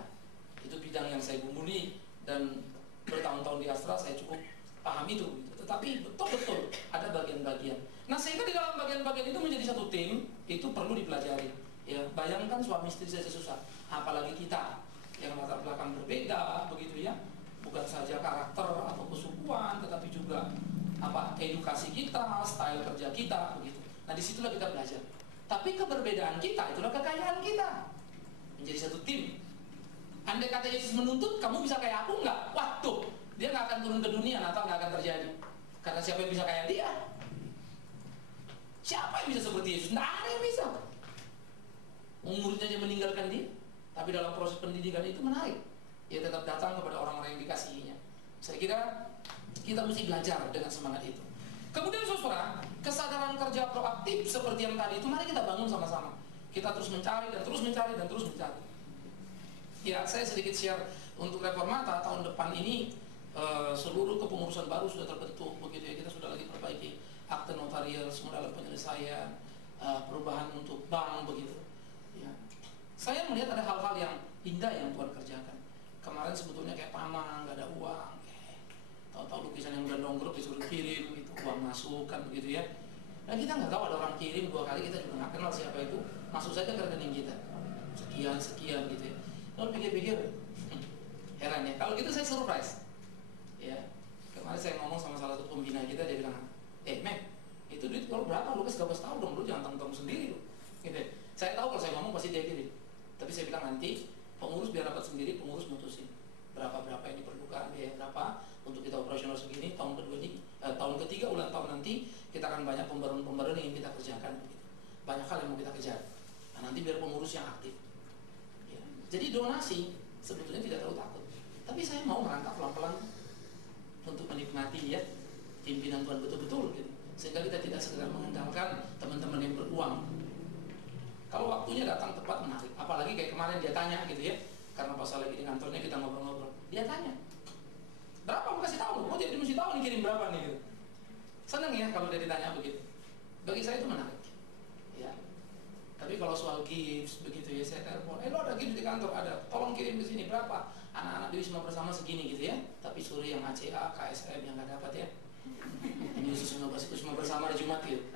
Itu bidang yang saya bumbuni dan bertahun-tahun di Astra saya cukup paham itu gitu. Tetapi betul-betul ada bagian-bagian. Nah, sehingga di dalam bagian-bagian itu menjadi satu tim, itu perlu dipelajari. Ya, bayangkan suami istri saja susah, apalagi kita yang latar belakang berbeda begitu ya. Bukan saja karakter atau kesukuan, tetapi juga edukasi kita, style kerja kita begitu. Nah, disitulah kita belajar. Tapi keberbedaan kita itulah kekayaan kita. Menjadi satu tim. Andai kata Yesus menuntut, kamu bisa kayak aku enggak? Waduh, dia nggak akan turun ke dunia, Natal nggak akan terjadi. Karena siapa yang bisa kayak dia? Siapa yang bisa seperti Yesus? Nggak ada yang bisa. Muridnya aja meninggalkan dia. Tapi dalam proses pendidikan itu menarik. Dia tetap datang kepada orang-orang yang dikasihinya. Saya kira kita mesti belajar dengan semangat itu. Kemudian saudara, kesadaran kerja proaktif seperti yang tadi itu mari kita bangun sama-sama. Kita terus mencari dan terus mencari dan terus mencari. Ya, saya sedikit share untuk Reformata tahun depan ini seluruh kepengurusan baru sudah terbentuk begitu ya. Kita sudah lagi perbaiki akte notarial, semua dalam penyelesaian, perubahan untuk bank begitu. Ya. Saya melihat ada hal-hal yang indah yang Tuhan kerjakan. Kemarin sebetulnya kayak panah, nggak ada uang. Tahu-tahu lukisan yang udah nongkrong disuruh kirim, itu uang masuk kan begitu ya. Nah, kita nggak tahu ada orang kirim 2 kali, kita juga nggak kenal siapa itu. Masuk saja ke rekening kita. Sekian gitu ya. Lalu pikir-pikir, heran ya. Kalau gitu saya surprise. Ya, kemarin saya ngomong sama salah satu pembina kita, dia bilang, Mac, itu duit kalau berapa? Lu kasih tahu dong, lu jangan tanggung-tanggung sendiri lu. Gitu. Saya tahu kalau saya ngomong pasti dia kirim. Tapi saya bilang nanti pengurus biar dapat sendiri, pengurus mutusin berapa yang diperlukan, biaya berapa untuk kita operasional segini. Tahun ketiga ulang tahun nanti kita akan banyak pembaruan yang ingin kita kerjakan. Begitu. Banyak hal yang mau kita kejar. Nah, nanti biar pengurus yang aktif. Ya. Jadi donasi sebetulnya tidak terlalu takut. Tapi saya mau merangkak pelan-pelan untuk menikmati ya pimpinan Tuhan betul-betul gitu. Sehingga kita tidak sekedar mengandalkan teman-teman yang beruang. Kalau waktunya datang tepat menarik. Apalagi kayak kemarin dia tanya gitu ya. Karena pas lagi di kantornya kita ngobrol-ngobrol. Dia tanya, berapa mau kasih tahu? Oh, jadi mesti tahu nih kirim berapa nih gitu. Seneng ya kalau dia ditanya begitu. Bagi saya itu menarik. Ya. Tapi kalau soal gifts begitu ya, saya telepon, lo ada gifts di kantor? Ada, tolong kirim ke sini berapa? Anak-anak di Wisma Bersama segini gitu ya. Tapi sore yang ACA, KSM yang nggak dapat ya. Ini khusus Wisma Bersama di Jumat gitu.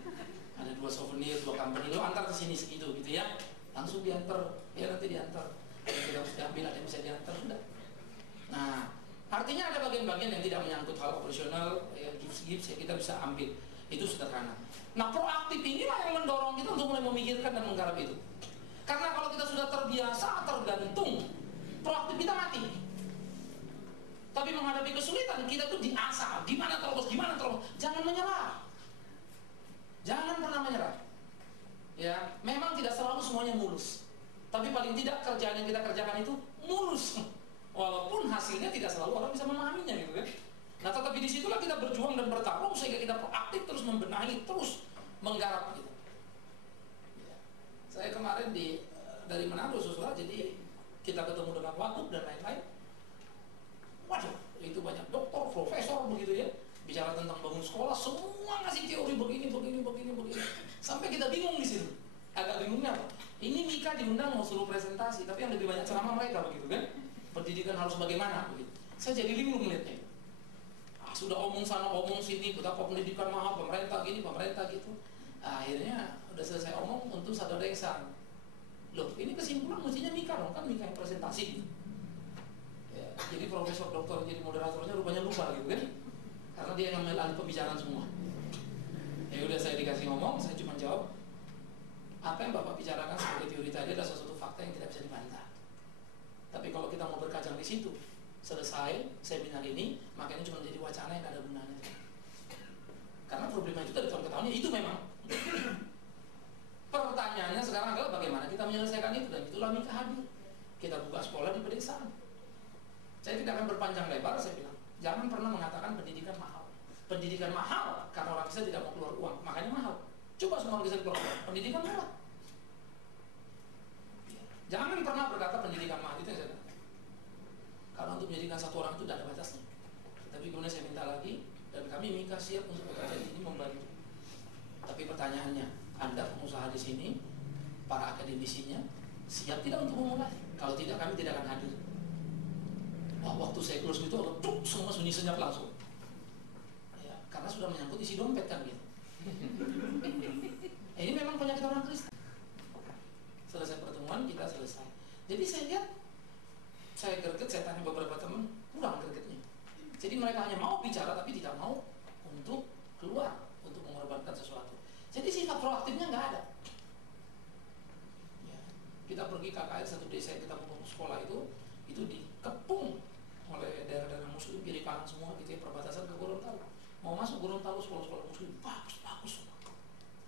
Ada 2 souvenir, 2 company, lo antar ke sini segitu gitu ya. Langsung diantar, ya nanti diantar. Kita harus diambil, ada yang bisa diantar sudah. Nah, artinya ada bagian-bagian yang tidak menyangkut hal operasional, ya, gifts ya kita bisa ambil. Itu sederhana. Nah, proaktif inilah yang mendorong kita untuk mulai memikirkan dan menggarap itu. Karena kalau kita sudah terbiasa tergantung, proaktif kita mati. Tapi menghadapi kesulitan kita tuh diasah, gimana terus. Jangan menyerah. Jangan pernah menyerah. Ya, memang tidak selalu semuanya mulus. Tapi paling tidak kerjaan yang kita kerjakan itu mulus. Walaupun hasilnya tidak selalu orang bisa memahaminya gitu kan. Nah, tetapi disitulah kita berjuang dan bertarung sehingga kita proaktif terus membenahi, terus menggarap gitu. Ya. Saya kemarin dari Manado saudara, jadi kita ketemu dengan Wakub dan lain-lain. Waduh, itu banyak dokter, profesor begitu ya. Bicara tentang bangun sekolah, semua ngasih teori begini. Sampai kita bingung di situ. Agak bingungnya apa? Ini Mika diundang mau suruh presentasi, tapi yang lebih banyak ceramah mereka begitu kan? Pendidikan harus bagaimana begitu. Saya jadi linglung melihatnya. Sudah omong sana omong sini, betapa pendidikan mahal, pemerintah gini, pemerintah gitu. Akhirnya udah selesai omong, untuk satu desa. Loh, ini kesimpulan mestinya Mika dong, kan Mika yang presentasi gitu. Ya, jadi profesor doktor jadi moderatornya rupanya lupa gitu kan? Karena dia yang ngambil alih pembicaraan semua. Ya udah, saya dikasih ngomong, saya cuma jawab, apa yang Bapak bicarakan sebagai teori tadi adalah sesuatu fakta yang tidak bisa dibantah. Tapi kalau kita mau berkajang di situ, selesai seminar ini, makanya cuma menjadi wacana yang tidak ada gunanya. Karena problema itu dari tahun ke tahunnya itu memang. Pertanyaannya sekarang adalah bagaimana kita menyelesaikan itu, dan itulah Mika hadir. Kita buka sekolah di pedesaan. Saya tidak akan berpanjang lebar, saya bilang, jangan pernah mengatakan pendidikan mahal. Pendidikan mahal karena orang kita tidak mau keluar uang, makanya mahal. Coba semua orang bisa keluar uang, pendidikan murah. Jangan pernah berkata pendidikan mahal, itu yang saya katakan. Karena untuk menjadikan satu orang itu tidak ada batasnya. Tapi kemudian saya minta lagi, dan kami Mika siap untuk bekerja di sini membantu. Tapi pertanyaannya, Anda pengusaha di sini, para akademisinya, siap tidak untuk memulai? Kalau tidak, kami tidak akan hadir. Wah, waktu saya close gitu, semua sunyi senyap langsung. Ya, karena sudah menyangkut isi dompet kan gitu. Ini memang penyakit orang Kristen. Selesai pertemuan kita selesai. Jadi saya lihat, saya greget, saya tanya beberapa teman, kurang gregetnya. Jadi mereka hanya mau bicara tapi tidak mau untuk keluar, untuk mengorbankan sesuatu. Jadi sifat proaktifnya nggak ada. Ya, kita pergi KKR satu desa yang kita mau sekolah itu dikepung oleh daerah-daerah muslim, kiri kanan semua gitu ya, perbatasan ke Gorontalo. Mau masuk Gorontalo sekolah-sekolah muslim bagus semua.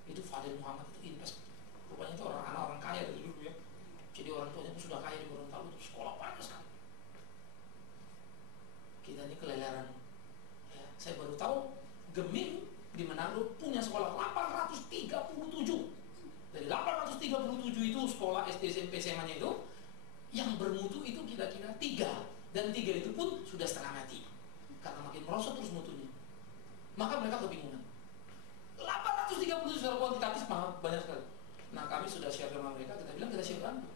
Itu Fadil Muhammad itu invest. Rupanya itu orang kaya dari dulu ya. Jadi orang tuanya itu sudah kaya di Gorontalo, itu sekolah banyak sekali. Kita ini keleleran. Ya, saya baru tahu Geming di Manado punya sekolah 837. Dari 837 itu sekolah SD, SMP, SMA-nya itu yang bermutu itu kira-kira 3, dan 3 itu pun sudah setengah mati karena makin merosot terus mutunya. Maka mereka kebingungan. 837 secara kuantitatif banyak sekali. Nah, kami sudah share sama mereka, kita bilang kita siap bantu.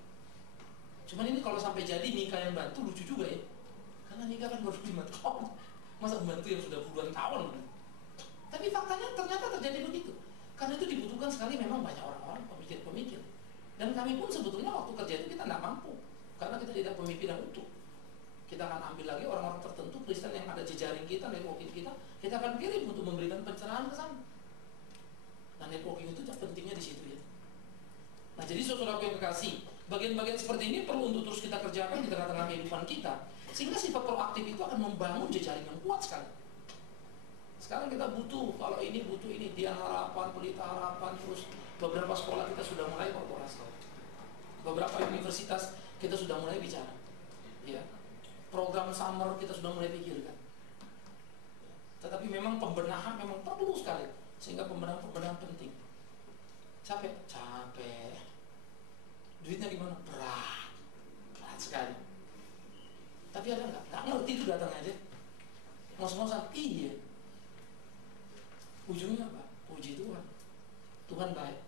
Cuman ini kalau sampai jadi Nika yang bantu lucu juga ya. Karena Nika kan baru 5 tahun. Masa membantu yang sudah puluhan tahun. Tapi faktanya ternyata terjadi begitu. Karena itu dibutuhkan sekali memang banyak orang-orang pemikir-pemikir. Dan kami pun sebetulnya waktu kerja itu kita tidak mampu. Karena kita tidak pemikiran utuh. Kita akan ambil lagi orang-orang tertentu Kristen yang ada jejaring kita, networking kita akan kirim untuk memberikan pencerahan ke sana. Nah, networking itu pentingnya di situ ya. Nah, jadi saudara yang kekasih, bagian-bagian seperti ini perlu untuk terus kita kerjakan di tengah-tengah kehidupan kita, sehingga sifat proaktif itu akan membangun jejaring yang kuat sekali. Sekarang kita butuh, kalau ini butuh ini, Dian Harapan, Pelita Harapan, terus beberapa sekolah kita sudah mulai korporasi, beberapa universitas kita sudah mulai bicara, ya. Program summer kita sudah mulai pikirkan. Tetapi memang pembenahan memang perlu sekali, sehingga pembenahan penting. Capek, duitnya gimana? Berat sekali. Tapi ada nggak ngerti itu datang aja, ngos-ngosan, iya. Ujungnya apa? Puji Tuhan, Tuhan baik,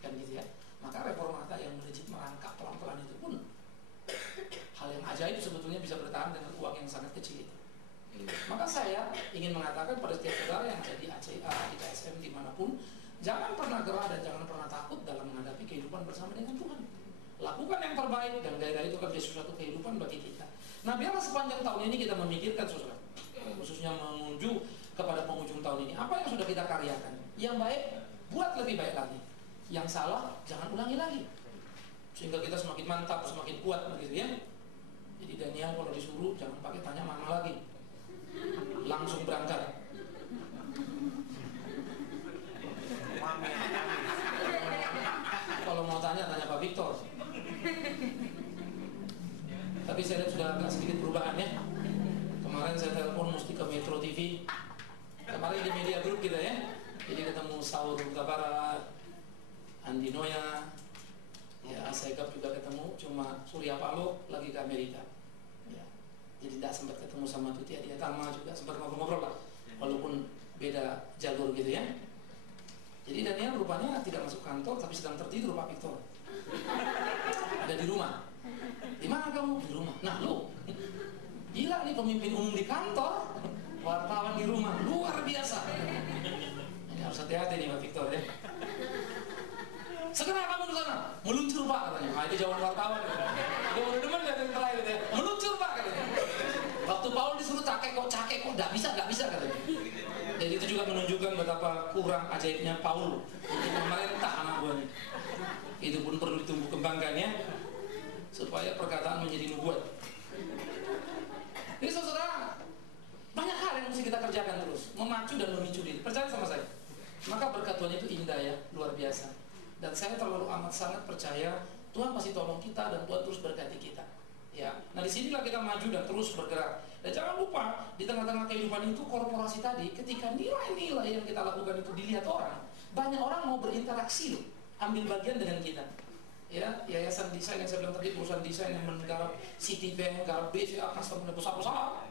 kan gitu ya. Maka reformata yang melejit merangkak pelan-pelan itu pun hal yang ajaib sebetulnya bisa bertahan dengan uang yang sangat kecil itu. Maka saya ingin mengatakan pada setiap saudara yang ada di ACA, di KSM, dimanapun, jangan pernah gerah dan jangan pernah takut dalam menghadapi kehidupan bersama dengan Tuhan. Lakukan yang terbaik, dan gairah itu akan menjadi suatu kehidupan bagi kita. Nah, biarlah sepanjang tahun ini kita memikirkan, saudara, khususnya menuju kepada penghujung tahun ini, apa yang sudah kita karyakan. Yang baik, buat lebih baik lagi. Yang salah, jangan ulangi lagi. Sehingga kita semakin mantap, semakin kuat begitu ya. Jadi Daniel kalau disuruh jangan pakai tanya mama lagi, langsung berangkat. Kalau mau tanya Pak Victor. Tapi saya lihat sudah agak sedikit perubahan ya. Kemarin saya telepon mesti ke Metro TV. Kemarin di media group kita ya. Jadi ketemu Saur Huta Barat, Andi Noya, ya, Asaikap juga ketemu, cuma Surya Paloh lagi ke Amerika. Ya. Jadi tidak sempat ketemu sama Tuti Adiatama juga, sempat ngobrol-ngobrol lah, walaupun beda jalur gitu ya. Jadi Daniel rupanya tidak masuk kantor, tapi sedang tertidur Pak Victor. Ada di rumah. Di mana kamu? Di rumah. Nah lu, gila nih pemimpin umum di kantor, wartawan di rumah, luar biasa. Ini harus hati-hati nih Pak Victor ya. Segera kamu ke sana, meluncur Pak katanya. Nah itu jawaban wartawan. Dia udah demen lihat yang terakhir ya. Meluncur Pak katanya. Waktu Paul disuruh cakek kok, nggak bisa katanya. Dan itu juga menunjukkan betapa kurang ajaibnya Paul untuk memerintah anak buahnya. Itu pun perlu ditumbuh kembangkan ya, supaya perkataan menjadi nubuat. Jadi saudara, banyak hal yang mesti kita kerjakan terus, memacu dan memicu diri. Percaya sama saya. Maka berkat Tuhan itu indah ya, luar biasa. Dan saya terlalu amat sangat percaya Tuhan pasti tolong kita dan Tuhan terus berkati kita. Ya, nah disinilah kita maju dan terus bergerak. Dan jangan lupa di tengah-tengah kehidupan itu korporasi tadi, ketika nilai-nilai yang kita lakukan itu dilihat orang, banyak orang mau berinteraksi loh, ambil bagian dengan kita. Ya, yayasan desain yang saya bilang tadi, perusahaan desain yang menggarap Citibank, garap BCA, customer besar-besar,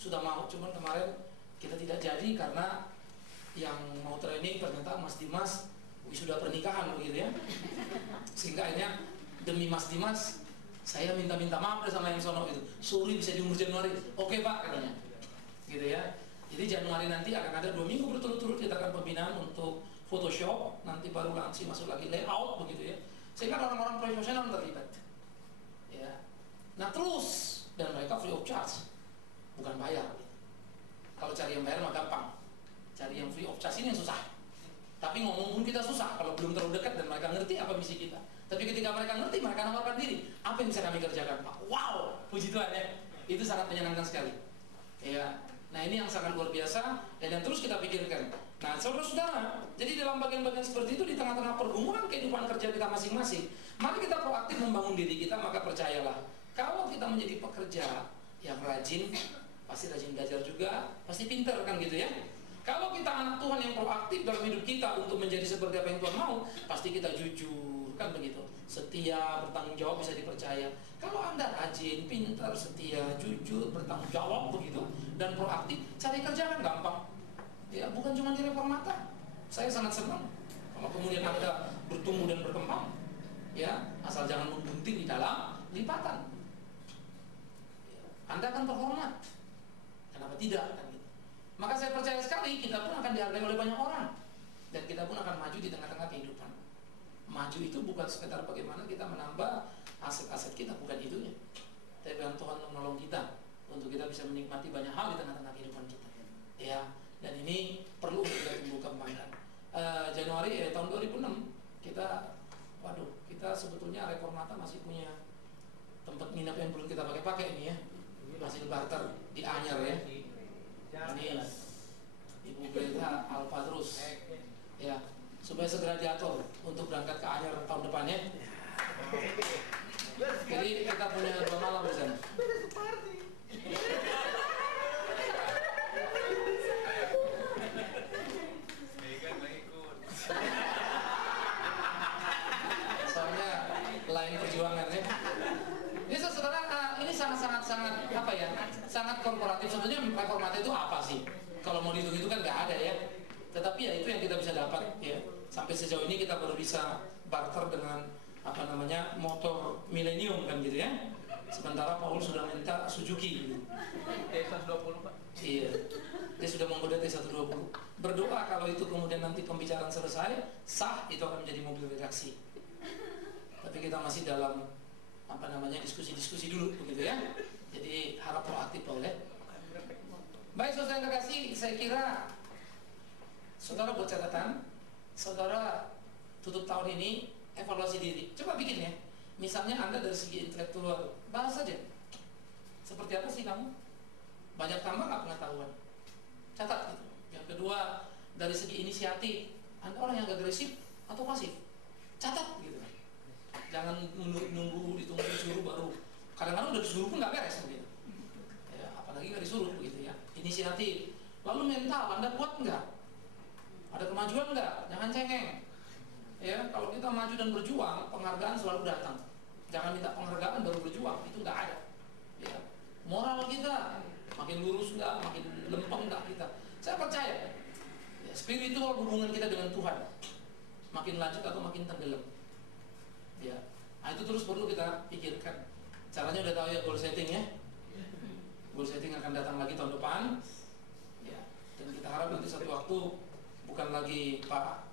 sudah mau, cuman kemarin kita tidak jadi karena yang mau training ternyata Mas Dimas sudah pernikahan begitu ya, sehingga akhirnya demi Mas Dimas Saya minta maaf sama yang sono itu. Suri bisa diumur Januari. Oke Pak katanya. Gitu ya. Jadi Januari nanti akan ada 2 minggu berturut-turut kita akan pembinaan untuk Photoshop, nanti baru langsung masuk lagi layout begitu ya. Sehingga orang-orang profesional terlibat. Ya. Nah terus, dan mereka free of charge, bukan bayar. Kalau cari yang bayar mah gampang. Cari yang free of charge ini yang susah. Tapi ngomong pun kita susah kalau belum terlalu dekat dan mereka ngerti apa misi kita. Tapi ketika mereka ngerti, mereka nawarkan diri. Apa yang bisa kami kerjakan Pak? Wow, puji Tuhan ya. Itu sangat menyenangkan sekali. Ya. Nah ini yang sangat luar biasa dan yang terus kita pikirkan. Nah saudara-saudara, jadi dalam bagian-bagian seperti itu di tengah-tengah pergumulan kehidupan kerja kita masing-masing, mari kita proaktif membangun diri kita. Maka percayalah, kalau kita menjadi pekerja yang rajin, pasti rajin belajar juga, pasti pinter kan gitu ya. Kalau kita anak Tuhan yang proaktif dalam hidup kita untuk menjadi seperti apa yang Tuhan mau, pasti kita jujur, kan begitu. Setia, bertanggung jawab, bisa dipercaya. Kalau Anda rajin, pintar, setia, jujur, bertanggung jawab begitu dan proaktif, cari kerja kan gampang. Ya, bukan cuma di Reformata. Saya sangat senang kalau kemudian Anda bertumbuh dan berkembang. Ya, asal jangan membunting di dalam lipatan. Ya, Anda akan terhormat. Kenapa tidak kan gitu. Maka saya percaya sekali kita pun akan dihargai oleh banyak orang dan kita pun akan maju di tengah-tengah kehidupan. Maju itu bukan sekedar bagaimana kita menambah aset-aset kita, bukan itunya. Tapi Tuhan menolong kita untuk kita bisa menikmati banyak hal di tengah-tengah kehidupan kita. Ya, dan ini perlu kita tumbuh kembangkan. Januari tahun 2006 kita sebetulnya Reformata masih punya tempat nginap yang belum kita pakai ini ya. Masih barter di Anyar ya. Ini Ibu Greta Alfa terus ya, supaya segera diatur untuk berangkat ke Anyar tahun depannya. Jadi kita punya 2 malam di sana. Soalnya lain perjuangan ya. Ini saudara, ini sangat apa ya? Sangat korporatif. Sebetulnya Reformata itu apa sih? Kalau mau dihitung itu kan nggak ada ya. Tetapi ya itu yang kita bisa dapat ya. Sampai sejauh ini kita baru bisa barter dengan motor milenium kan gitu ya. Sementara Paul sudah minta Suzuki gitu. T120 Pak. Iya. Dia sudah menggoda T120. Berdoa kalau itu kemudian nanti pembicaraan selesai, sah, itu akan menjadi mobil redaksi. Tapi kita masih dalam diskusi-diskusi dulu begitu ya. Jadi harap proaktif boleh. Baik saudara yang terkasih, saya kira saudara buat catatan, saudara tutup tahun ini evaluasi diri. Coba bikin ya. Misalnya Anda dari segi intelektual, bahas saja. Seperti apa sih kamu? Banyak tambah nggak pengetahuan? Catat gitu. Yang kedua, dari segi inisiatif, Anda orang yang agresif atau pasif? Catat gitu. Jangan ditunggu disuruh baru. Kadang-kadang udah disuruh pun nggak beres gitu. Ya, apalagi nggak disuruh begitu ya. Inisiatif. Lalu mental, Anda kuat nggak? Ada kemajuan nggak? Jangan cengeng. Ya, kalau kita maju dan berjuang, penghargaan selalu datang. Jangan minta penghargaan baru berjuang, itu nggak ada. Ya. Moral kita makin lurus nggak, makin lempeng nggak kita. Saya percaya, ya, spiritual hubungan kita dengan Tuhan makin lanjut atau makin tenggelam. Ya, nah, itu terus perlu kita pikirkan. Caranya udah tahu ya, goal setting ya. Goal setting akan datang lagi tahun depan. Ya, dan kita harap nanti satu waktu bukan lagi Pak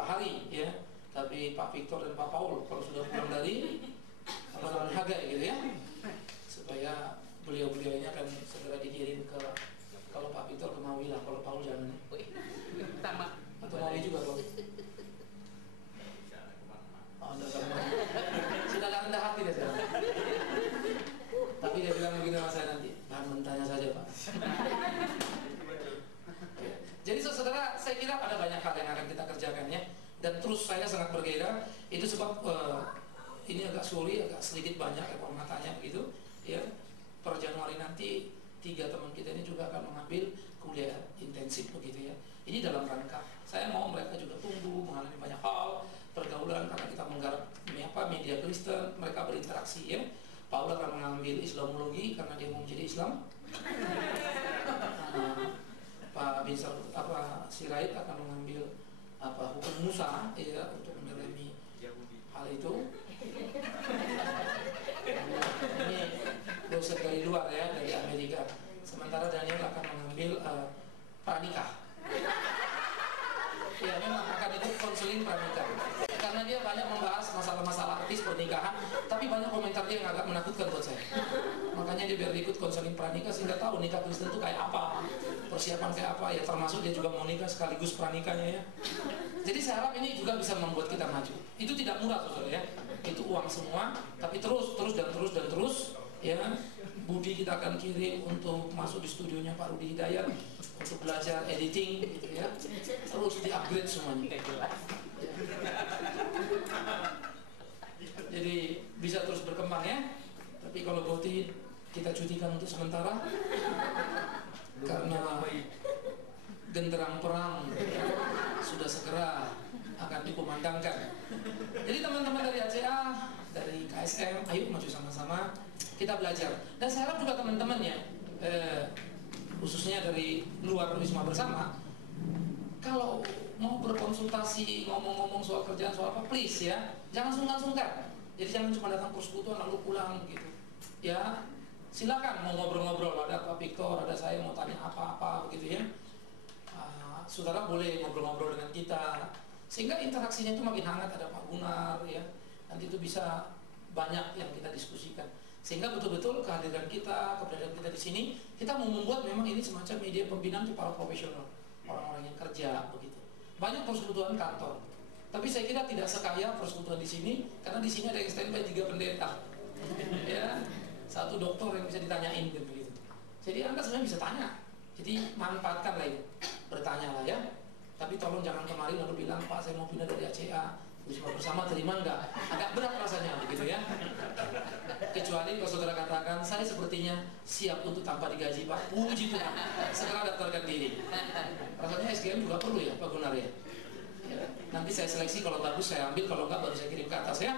Hari ya, tapi Pak Victor dan Pak Paul kalau sudah pulang dari Hagai gitu ya, supaya beliau-beliau ini akan segera dikirim ke, kalau Pak Victor ke Maui lah, kalau Paul jangan Sama atau Maui juga Pak. Oh, sudah gak rendah hati deh sekarang. Tapi dia bilang begini sama saya nanti, mentanya saja Pak. Jadi saudara, saya kira ada banyak hal yang akan kita kerjakan ya. Dan terus saya sangat bergairah. Itu sebab ini agak sulit, agak sedikit banyak Reformatanya begitu ya. Per Januari nanti 3 teman kita ini juga akan mengambil kuliah intensif begitu ya. Ini dalam rangka saya mau mereka juga tumbuh, mengalami banyak hal, pergaulan, karena kita menggarap media Kristen, mereka berinteraksi ya. Paul akan mengambil Islamologi karena dia mau menjadi Islam. Pak Binsar Sirait akan mengambil hukum Musa ya, untuk mendalami hal itu. romantis pernikahan, tapi banyak komentar dia yang agak menakutkan buat saya. Makanya dia biar ikut konseling pranikah sehingga tahu nikah Kristen itu kayak apa, persiapan kayak apa ya, termasuk dia juga mau nikah sekaligus pranikahnya ya. Jadi saya harap ini juga bisa membuat kita maju. Itu tidak murah saudara ya, itu uang semua, tapi terus ya. Budi kita akan kirim untuk masuk di studionya Pak Rudi Hidayat untuk belajar editing gitu ya, terus di-upgrade semuanya. Jadi bisa terus berkembang ya. Tapi kalau Boti kita cutikan untuk sementara karena genderang perang sudah segera akan dikumandangkan. Jadi teman-teman dari ACA, dari KSM, ayo maju sama-sama kita belajar. Dan saya harap juga teman-teman ya, khususnya dari luar Wisma Bersama, kalau mau berkonsultasi, ngomong-ngomong soal kerjaan, soal apa, please ya, jangan sungkan-sungkan. Jadi jangan cuma datang persekutuan lalu pulang gitu. Ya, silakan mau ngobrol-ngobrol, ada Pak Victor, ada saya mau tanya apa-apa begitu ya. Saudara boleh ngobrol-ngobrol dengan kita, sehingga interaksinya itu makin hangat. Ada Pak Gunar ya, nanti itu bisa banyak yang kita diskusikan, sehingga betul-betul kehadiran kita, keberadaan kita di sini, kita mau membuat memang ini semacam media pembinaan untuk para profesional, orang-orang yang kerja begitu. Banyak persekutuan kantor, tapi saya kira tidak sekaya persekutuan di sini, karena di sini ada yang standby 3 pendeta, ya, 1 dokter yang bisa ditanyain begitu. Jadi Anda sebenarnya bisa tanya, jadi manfaatkanlah itu, bertanyalah ya. Tapi tolong jangan kemarin lalu bilang, Pak saya mau pindah dari ACA, Wisma Bersama terima enggak? Agak berat rasanya begitu ya. Kecuali kalau saudara katakan, saya sepertinya siap untuk tanpa digaji Pak, puji Tuhan, segera daftarkan diri. Rasanya SGM juga perlu ya Pak Gunar ya. Nanti saya seleksi, kalau bagus saya ambil, kalau enggak baru saya kirim ke atas ya.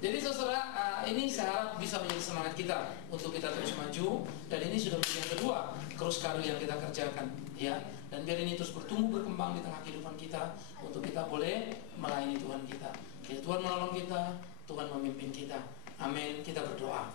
Jadi saudara, ini saya harap bisa menjadi semangat kita untuk kita terus maju. Dan ini sudah menjadi yang kedua cross karya yang kita kerjakan ya. Dan biar ini terus bertumbuh berkembang di tengah kehidupan kita, untuk kita boleh melayani Tuhan kita. Jadi Tuhan menolong kita, Tuhan memimpin kita. Amin. Kita berdoa.